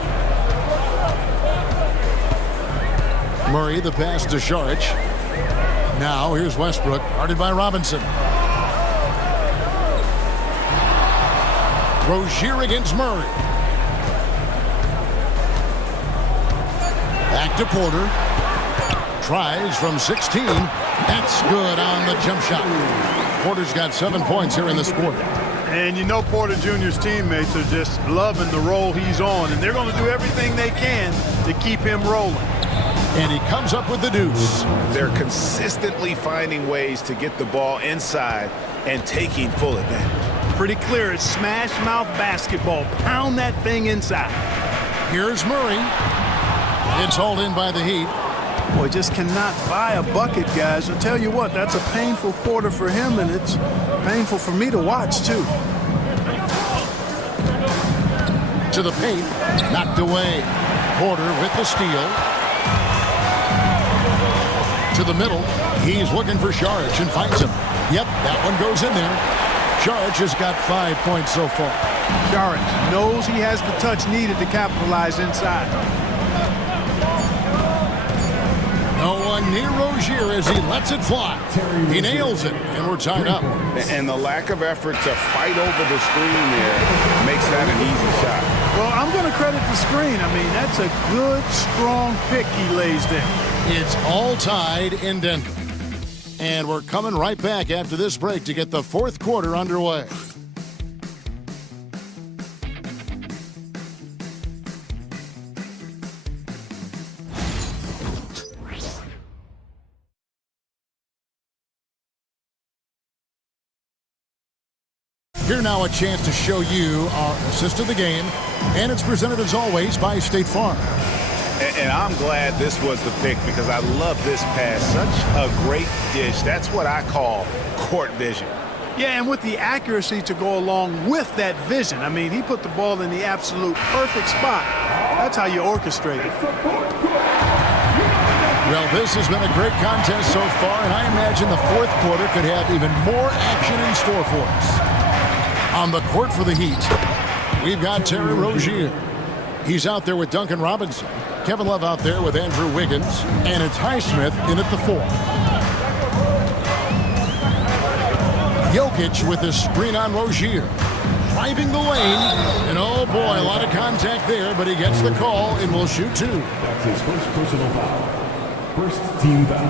Murray, the pass to Saric. Now here's Westbrook, guarded by Robinson. Rozier against Murray. Back to Porter. Tries from 16. That's good on the jump shot. Porter's got 7 points here in this quarter. And you know Porter Jr.'s teammates are just loving the role he's on, and they're going to do everything they can to keep him rolling. And he comes up with the deuce. They're consistently finding ways to get the ball inside and taking full advantage. Pretty clear, it's smash mouth basketball. Pound that thing inside. Here's Murray. It's hauled in by the Heat. Boy, just cannot buy a bucket, guys. I'll tell you what, that's a painful quarter for him, and it's painful for me to watch, too. To the paint, knocked away. Porter with the steal. To the middle, he's looking for Saric and finds him. Yep, that one goes in there. Saric has got 5 points so far. Saric knows he has the touch needed to capitalize inside. No one near Rozier as he lets it fly. He nails it, and we're tied up. And the lack of effort to fight over the screen there makes that an easy shot. Well, I'm going to credit the screen. I mean, that's a good, strong pick he lays there. It's all tied in Denver. And we're coming right back after this break to get the fourth quarter underway. Here now a chance to show you our assist of the game, and it's presented as always by State Farm. And I'm glad this was the pick because I love this pass. Such a great dish. That's what I call court vision. Yeah, and with the accuracy to go along with that vision. I mean, he put the ball in the absolute perfect spot. That's how you orchestrate it. Well, this has been a great contest so far, and I imagine the fourth quarter could have even more action in store for us. On the court for the Heat, we've got Terry Rozier. He's out there with Duncan Robinson. Kevin Love out there with Andrew Wiggins. And it's Naismith in at the 4. Jokic with his screen on Rozier. Driving the lane. And oh boy, a lot of contact there, but he gets the call and will shoot 2. That's his first personal foul. First team foul.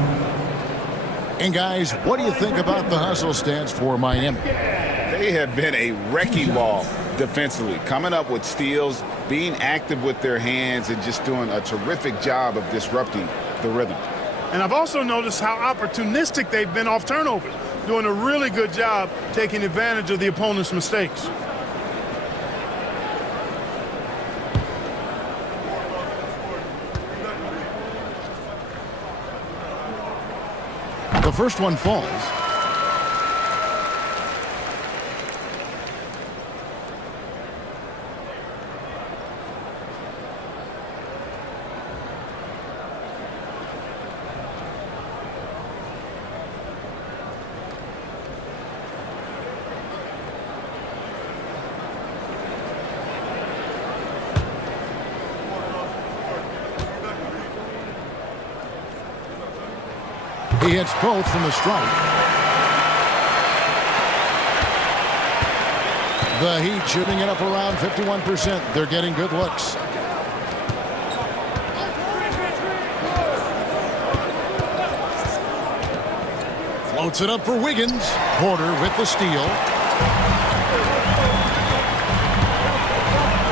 And guys, what do you think about the hustle stance for Miami? They have been a wrecking ball defensively, coming up with steals, being active with their hands, and just doing a terrific job of disrupting the rhythm. And I've also noticed how opportunistic they've been off turnovers, doing a really good job taking advantage of the opponent's mistakes. The first one falls. He hits both from the strike. The Heat shooting it up around 51%. They're getting good looks. Floats it up for Wiggins. Porter with the steal.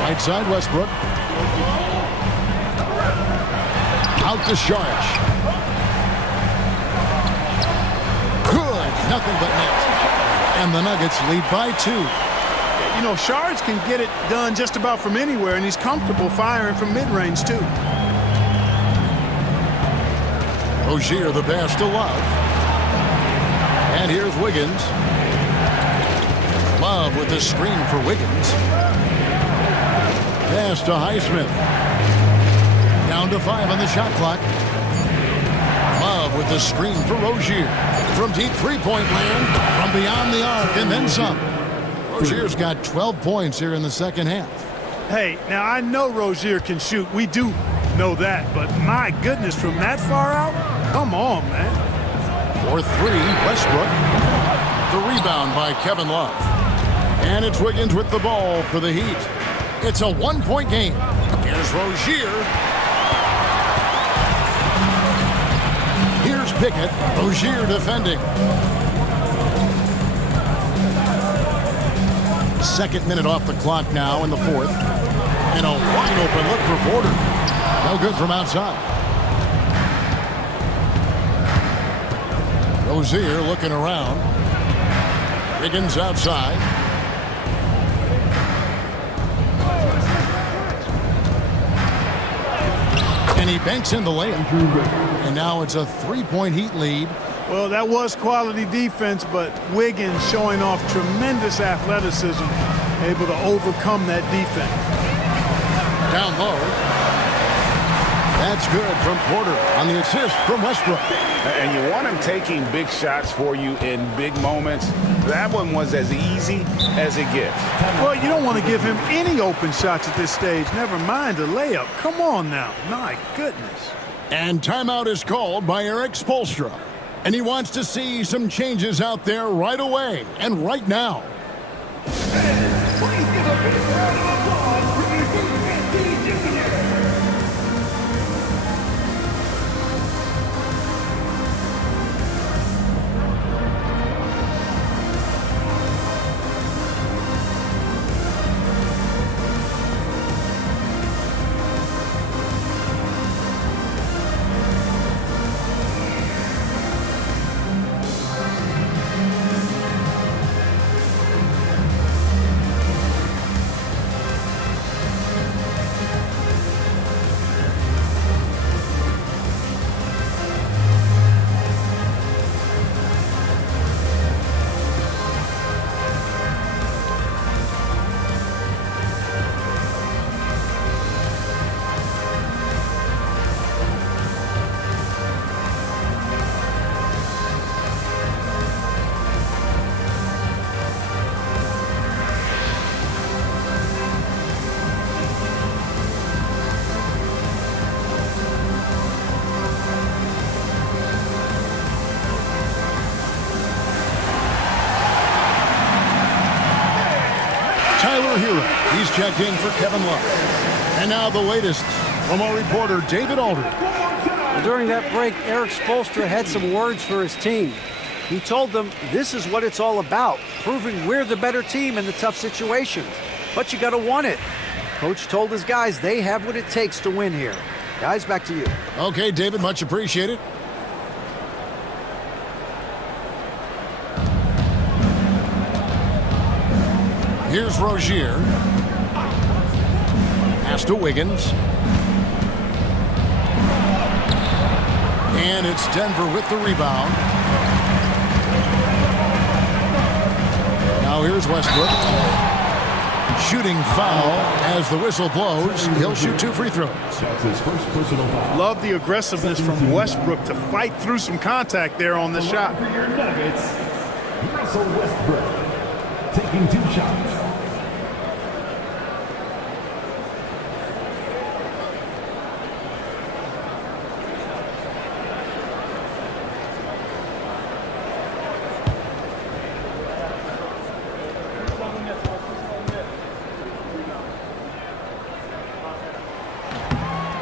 Right side, Westbrook. Out to Sharge. Nothing but net. And the Nuggets lead by 2. You know, Shards can get it done just about from anywhere, and he's comfortable firing from mid-range, too. Rozier the pass to Love. And here's Wiggins. Love with the screen for Wiggins. Pass to Naismith. Down to 5 on the shot clock. Love with the screen for Rozier. From deep three-point land, from beyond the arc, and then some. Rozier's got 12 points here in the second half. Hey, now I know Rozier can shoot. We do know that, but my goodness, from that far out? Come on, man. For 3, Westbrook. The rebound by Kevin Love. And it's Wiggins with the ball for the Heat. It's a one-point game. Here's Rozier. Here's Pickett. Rozier defending. Second minute off the clock now in the fourth. And a wide open look for Porter. No good from outside. Rozier looking around. Wiggins outside. And he banks in the layup. And now it's a three-point Heat lead. Well, that was quality defense, but Wiggins showing off tremendous athleticism, able to overcome that defense. Down low. That's good from Porter on the assist from Westbrook. And you want him taking big shots for you in big moments. That one was as easy as it gets. Well, you don't want to give him any open shots at this stage. Never mind a layup. Come on now. My goodness. And timeout is called by Eric Spoelstra. And he wants to see some changes out there right away and right now. Please give a big round of applause for the Heat and DJ. He's checked in for Kevin Love. And now the latest from our reporter, David Aldridge. During that break, Eric Spoelstra had some words for his team. He told them this is what it's all about, proving we're the better team in the tough situations. But you got to want it. Coach told his guys they have what it takes to win here. Guys, back to you. Okay, David, much appreciated. Here's Rozier. Pass to Wiggins. And it's Denver with the rebound. Now here's Westbrook. Shooting foul as the whistle blows. He'll shoot 2 free throws. That's his first personal foul. Love the aggressiveness from Westbrook to fight through some contact there on the shot. For your Nuggets, Russell Westbrook taking 2 shots.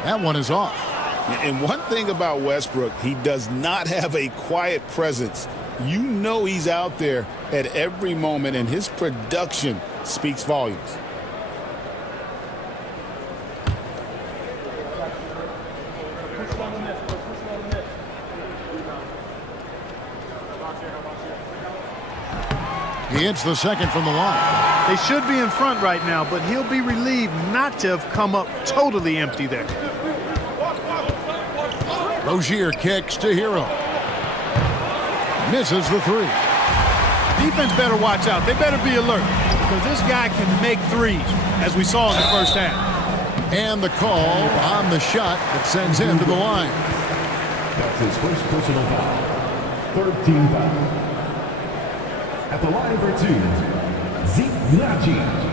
That one is off. And one thing about Westbrook, he does not have a quiet presence. You know he's out there at every moment, and his production speaks volumes. He hits the second from the line. They should be in front right now, but he'll be relieved not to have come up totally empty there. Rozier kicks to Hero. Misses the 3. Defense better watch out. They better be alert because this guy can make threes, as we saw in the first half. And the call on the shot that sends him to the line. That's his first personal foul. 3rd team foul. At the line for 2, Zeke Naji.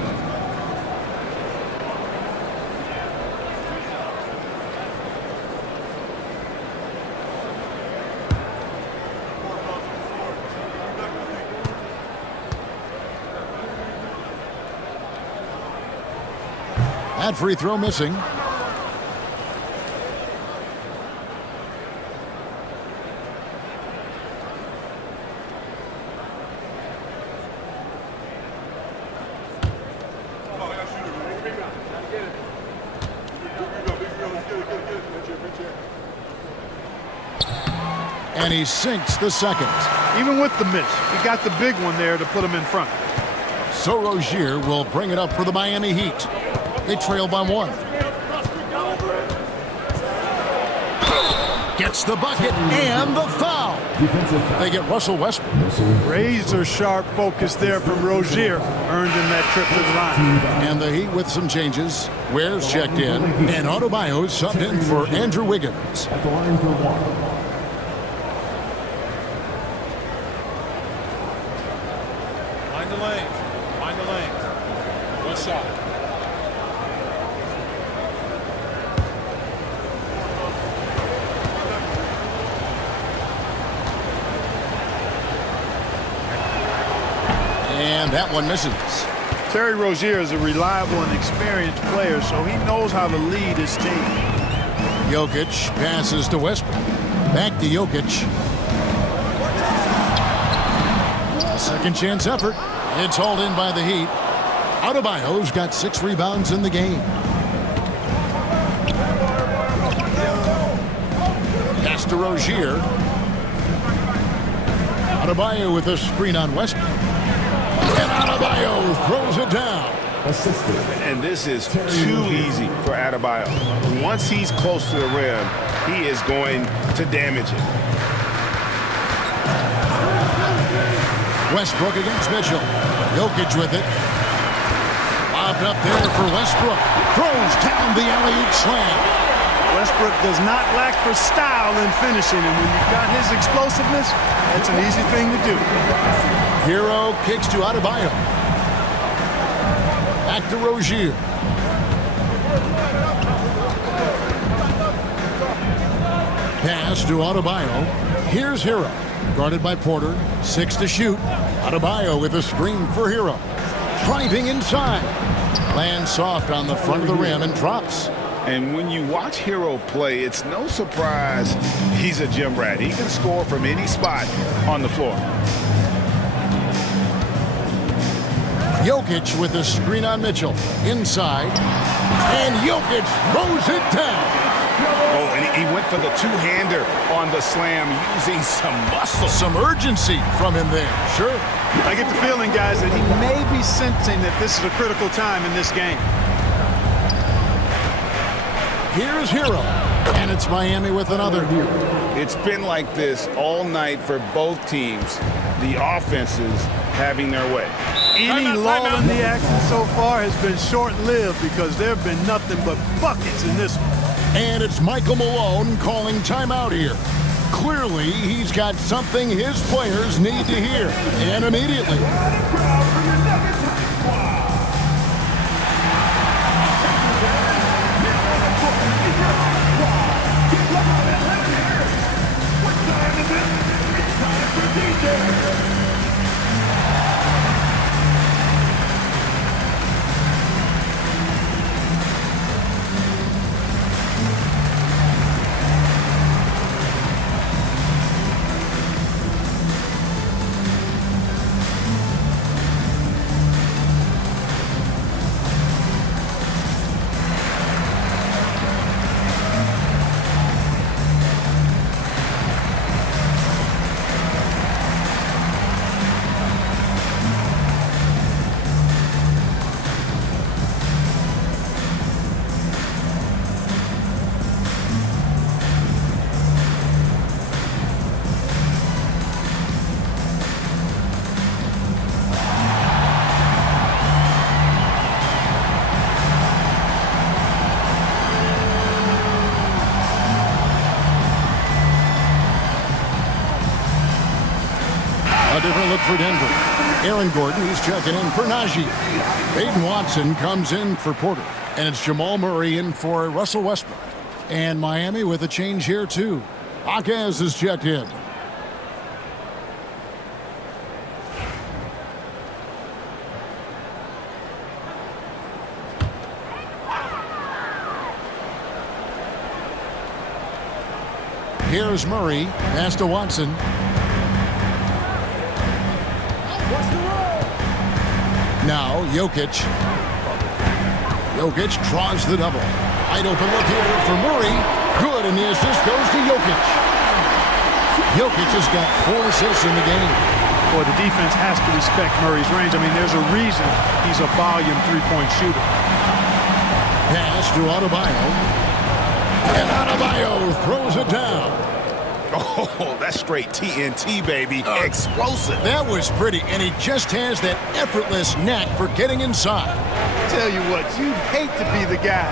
That free throw missing. And he sinks the second. Even with the miss, he got the big one there to put him in front. So Rozier will bring it up for the Miami Heat. They trail by 1. Gets the bucket and the foul. They get Russell Westbrook. Razor sharp focus there from Rozier. Earned him that trip to the line. And the Heat with some changes. Ware's checked in. And Adebayo subbed in for Andrew Wiggins. At the line for 1. Find the lane. Find the lane. One shot. And that one misses. Terry Rozier is a reliable and experienced player, so he knows how to lead his team. Jokic passes to Westbrook. Back to Jokic. Second chance effort. It's hauled in by the Heat. Adebayo's got 6 rebounds in the game. Pass to Rozier. Adebayo with a screen on Westbrook. And Adebayo throws it down. And this is too easy for Adebayo. Once he's close to the rim, he is going to damage it. Westbrook against Mitchell. Jokic with it. Lobbed up there for Westbrook. Throws down the alley-oop slam. Westbrook does not lack for style in finishing, and when you've got his explosiveness, that's an easy thing to do. Hero kicks to Adebayo. Back to Rozier. Pass to Adebayo. Here's Hero. Guarded by Porter. 6 to shoot. Adebayo with a screen for Hero. Driving inside. Lands soft on the front of the rim and drops. And when you watch Hero play, it's no surprise he's a gym rat. He can score from any spot on the floor. Jokic with a screen on Mitchell. Inside. And Jokic throws it down. Oh, and he went for the two-hander on the slam using some muscle. Some urgency from him there. Sure. I get the feeling, guys, that he may be sensing that this is a critical time in this game. Here's Hero. And it's Miami with another. It's been like this all night for both teams. The offenses having their way. Any lull in the action so far has been short-lived because there have been nothing but buckets in this one. And it's Michael Malone calling timeout here. Clearly, he's got something his players need to hear, and immediately. A different look for Denver. Aaron Gordon, he's checking in for Najee. Peyton Watson comes in for Porter. And it's Jamal Murray in for Russell Westbrook. And Miami with a change here, too. Akaz is checked in. Here's Murray. Pass to Watson. Now, Jokic. Jokic draws the double. Wide open look here for Murray. Good, and the assist goes to Jokic. Jokic has got 4 assists in the game. Boy, the defense has to respect Murray's range. I mean, there's a reason he's a volume three-point shooter. Pass to Adebayo. And Adebayo throws it down. Oh, that's straight TNT, baby. Explosive. That was pretty, and he just has that effortless knack for getting inside. Tell you what, you'd hate to be the guy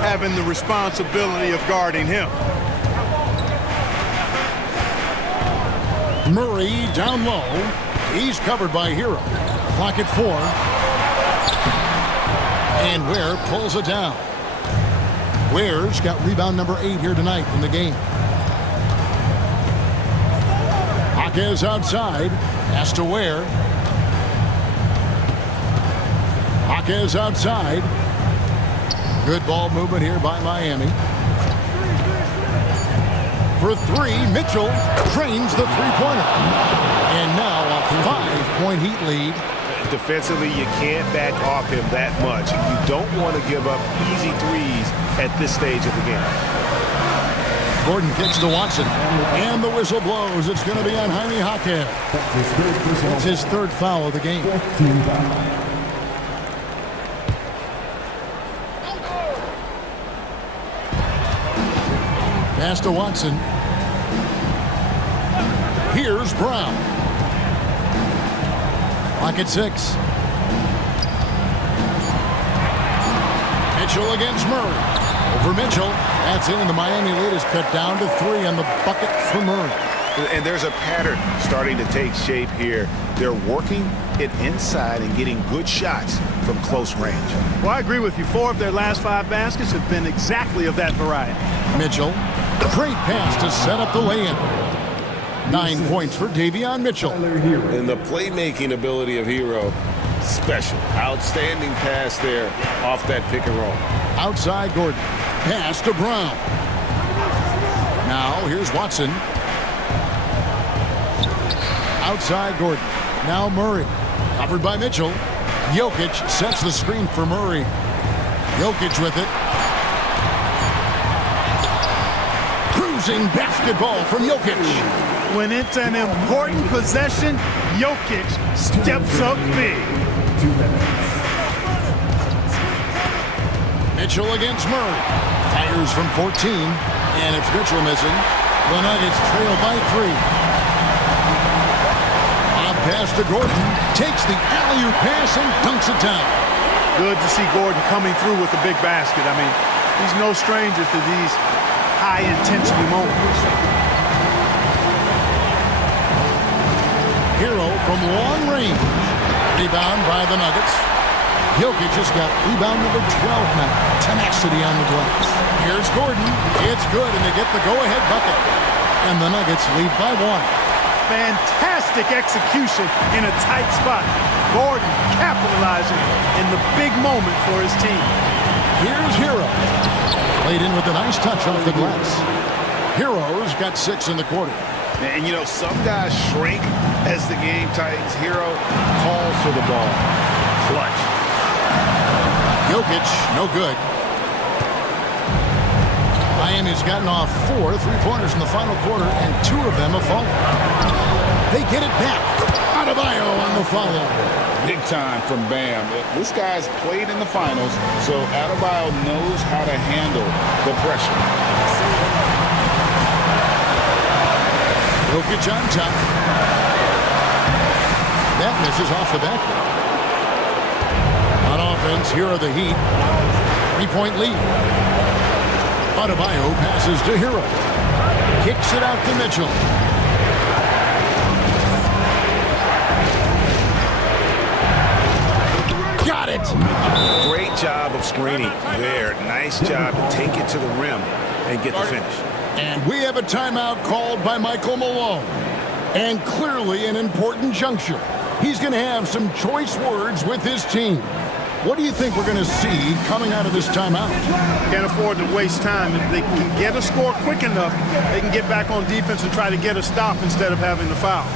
having the responsibility of guarding him. Murray down low. He's covered by Hero. Clock at 4. And Ware pulls it down. Ware's got rebound number 8 here tonight in the game. Akaz outside. Pass to Ware. Akaz outside. Good ball movement here by Miami. For 3, Mitchell trains the three-pointer. And now a 5-point Heat lead. Defensively, you can't back off him that much. You don't want to give up easy threes at this stage of the game. Gordon kicks to Watson. And the whistle blows. It's going to be on Jaime Jaquez. That's his 3rd foul of the game. Pass to Watson. Here's Brown. Clock at 6. Mitchell against Murray. Over Mitchell. That's in, and the Miami lead is cut down to 3 on the bucket for Murray. And there's a pattern starting to take shape here. They're working it inside and getting good shots from close range. Well, I agree with you. 4 of their last 5 baskets have been exactly of that variety. Mitchell. Great pass to set up the lay-in. 9 points for Davion Mitchell. And the playmaking ability of Hero special. Outstanding pass there off that pick and roll. Outside Gordon. Pass to Brown. Now here's Watson. Outside Gordon. Now Murray. Covered by Mitchell. Jokic sets the screen for Murray. Jokic with it. Cruising basketball from Jokic. When it's an important possession, Jokic steps up big. Mitchell against Murray. Fires from 14. And it's Mitchell missing. The Nuggets trail by 3. Pass to Gordon, takes the alley-oop pass and dunks it down. Good to see Gordon coming through with a big basket. I mean, he's no stranger to these high-intensity moments. Hero from long range. Rebound by the Nuggets. Jokic just got rebound number 12 now. Tenacity on the glass. Here's Gordon. It's good, and they get the go-ahead bucket. And the Nuggets lead by 1. Fantastic execution in a tight spot. Gordon capitalizing in the big moment for his team. Here's Hero. Played in with a nice touch off the glass. Hero's got 6 in the quarter. And, you know, some guys shrink as the game tightens. Hero calls for the ball. Clutch. Jokic, no good. Miami's gotten off 4 3-pointers in the final quarter, and 2 of them have fallen. They get it back. Adebayo on the follow. Big time from Bam. This guy's played in the finals, so Adebayo knows how to handle the pressure. Jokic on top. That misses off the backboard. On offense, here are the Heat. 3-point lead. Adebayo passes to Hero. Kicks it out to Mitchell. Got it! Great job of screening there. Nice job to take it to the rim and get the finish. And we have a timeout called by Michael Malone. And clearly an important juncture. He's going to have some choice words with his team. What do you think we're going to see coming out of this timeout? Can't afford to waste time. If they can get a score quick enough, they can get back on defense and try to get a stop instead of having the foul.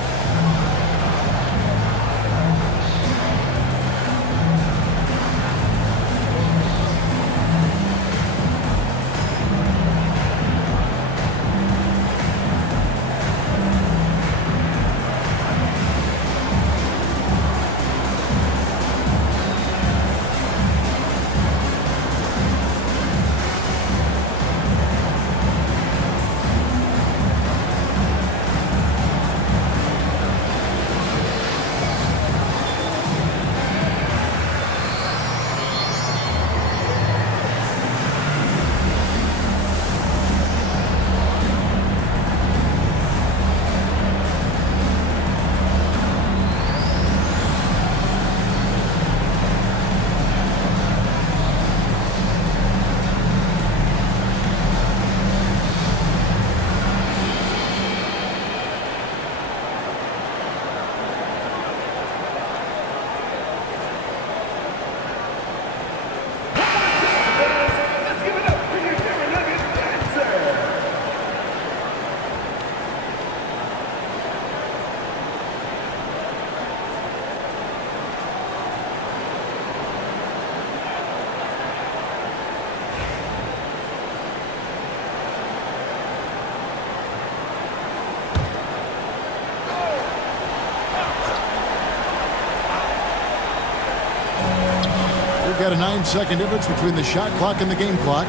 We've got a 9-second difference between the shot clock and the game clock.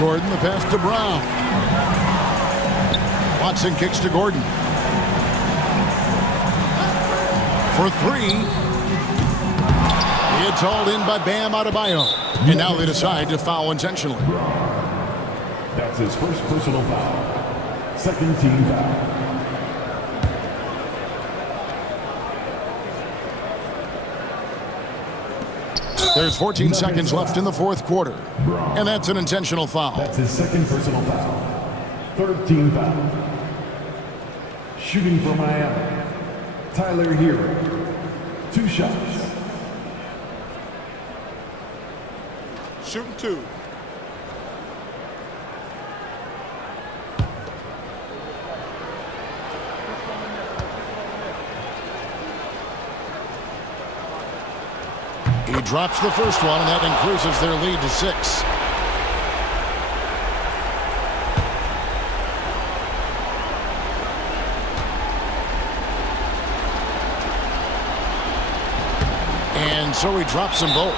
Gordon, the pass to Brown. Watson kicks to Gordon. For 3. It's hauled in by Bam Adebayo. And now they decide to foul intentionally. That's his first personal foul. Second team foul. There's 14 seconds left in the fourth quarter. And that's an intentional foul. That's his second personal foul. Third team foul. Shooting for Miami. Tyler Hero, 2 shots. Shooting 2. He drops the first one, and that increases their lead to 6. And so he drops them both.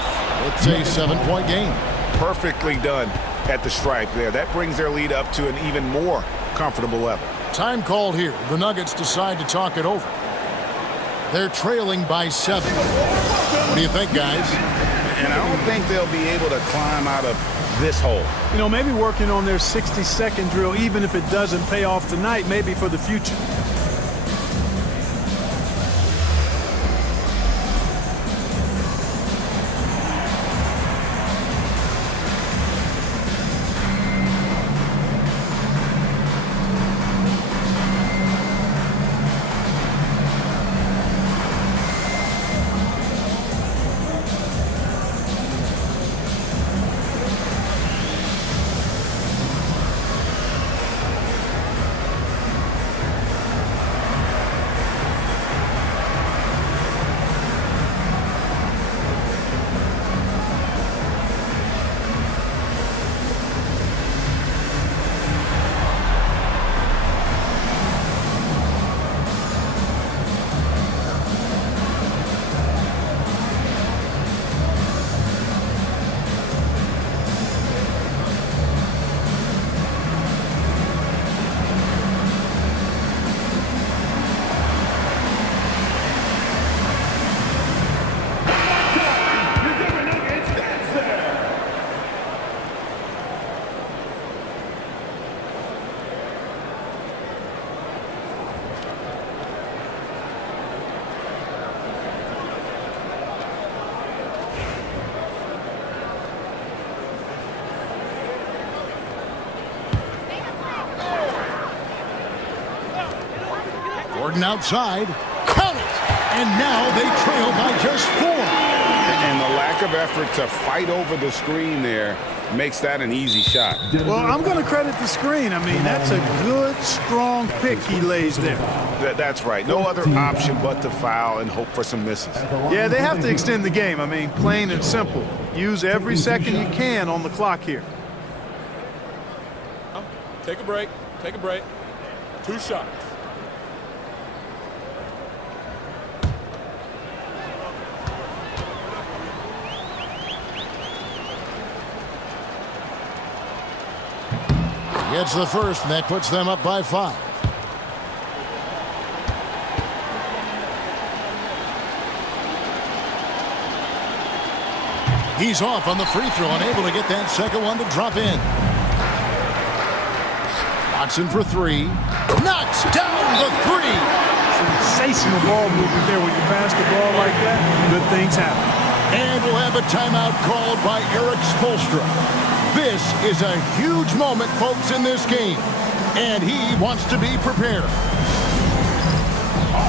It's a 7-point game. Perfectly done at the stripe there. That brings their lead up to an even more comfortable level. Time called here. The Nuggets decide to talk it over. They're trailing by 7. What do you think, guys? And I don't think they'll be able to climb out of this hole. You know, maybe working on their 60-second drill, even if it doesn't pay off tonight, maybe for the future. Gordon outside. Count it! And now they trail by just 4. And the lack of effort to fight over the screen there makes that an easy shot. Well, I'm going to credit the screen. I mean, that's a good, strong pick he lays there. That's right. No other option but to foul and hope for some misses. Yeah, they have to extend the game. I mean, plain and simple. Use every second you can on the clock here. Take a break. Take a break. 2 shots. Gets the first, and that puts them up by 5. He's off on the free throw, unable to get that second one to drop in. Watson for 3. Knocks down the 3. Sensational ball movement there. When you pass the ball like that, good things happen. And we'll have a timeout called by Eric Spoelstra. This is a huge moment, folks, in this game, and he wants to be prepared. All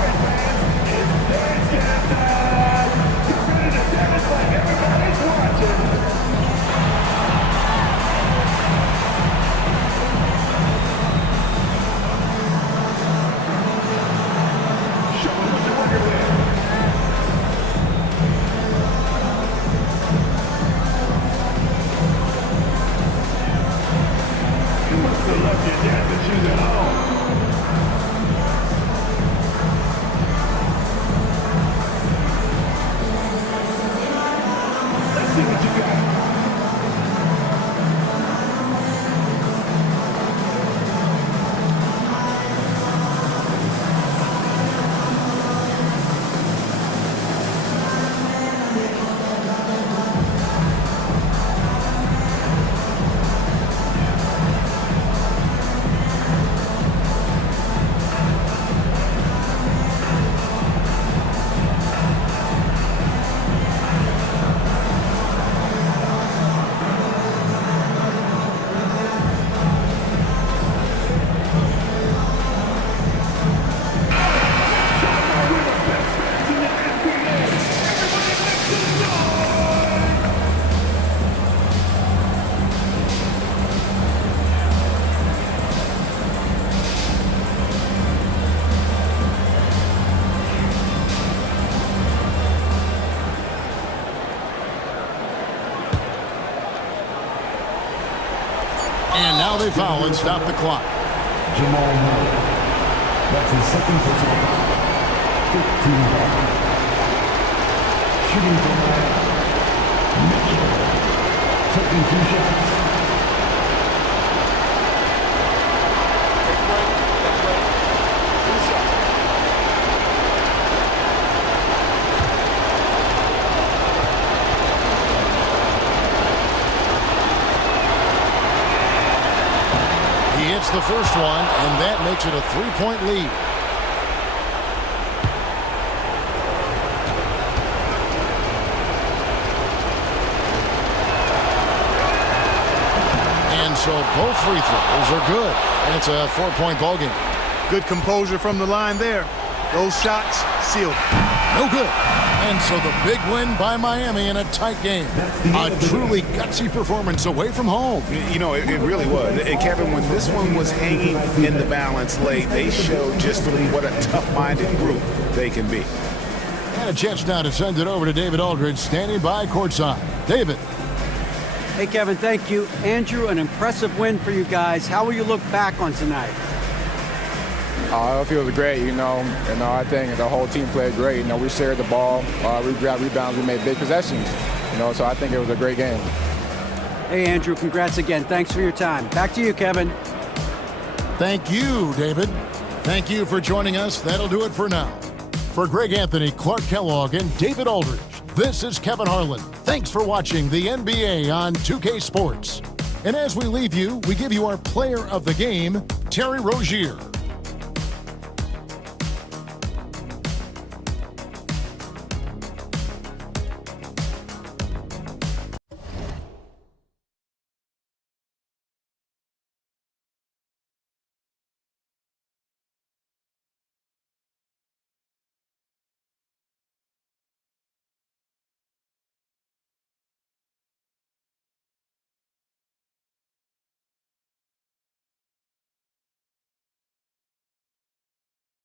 right, fans, it's dance time. Get ready to dance like everybody's watching. Show them what you're working with. I love your dancing shoes at home. Let's see what you got. And now they foul and stop the clock. Jamal Murray. That's his second personal foul. 15 foul. Shooting for Mitchell. Taking 2 shots. He hits the first one, and that makes it a 3-point lead. And so both free throws are good, and it's a 4-point ball game. Good composure from the line there. Those shots sealed. No good. And so the big win by Miami in a tight game. A truly gutsy performance away from home. You know, it really was. And Kevin, when this one was hanging in the balance late, they showed just what a tough-minded group they can be. And a chance now to send it over to David Aldridge, standing by courtside. David. Hey, Kevin, thank you. Andrew, an impressive win for you guys. How will you look back on tonight? It feels great, I think the whole team played great. We shared the ball, we grabbed rebounds, we made big possessions, so I think it was a great game. Hey, Andrew, congrats again. Thanks for your time. Back to you, Kevin. Thank you, David. Thank you for joining us. That'll do it for now. For Greg Anthony, Clark Kellogg, and David Aldridge, this is Kevin Harlan. Thanks for watching the NBA on 2K Sports. And as we leave you, we give you our player of the game, Terry Rozier.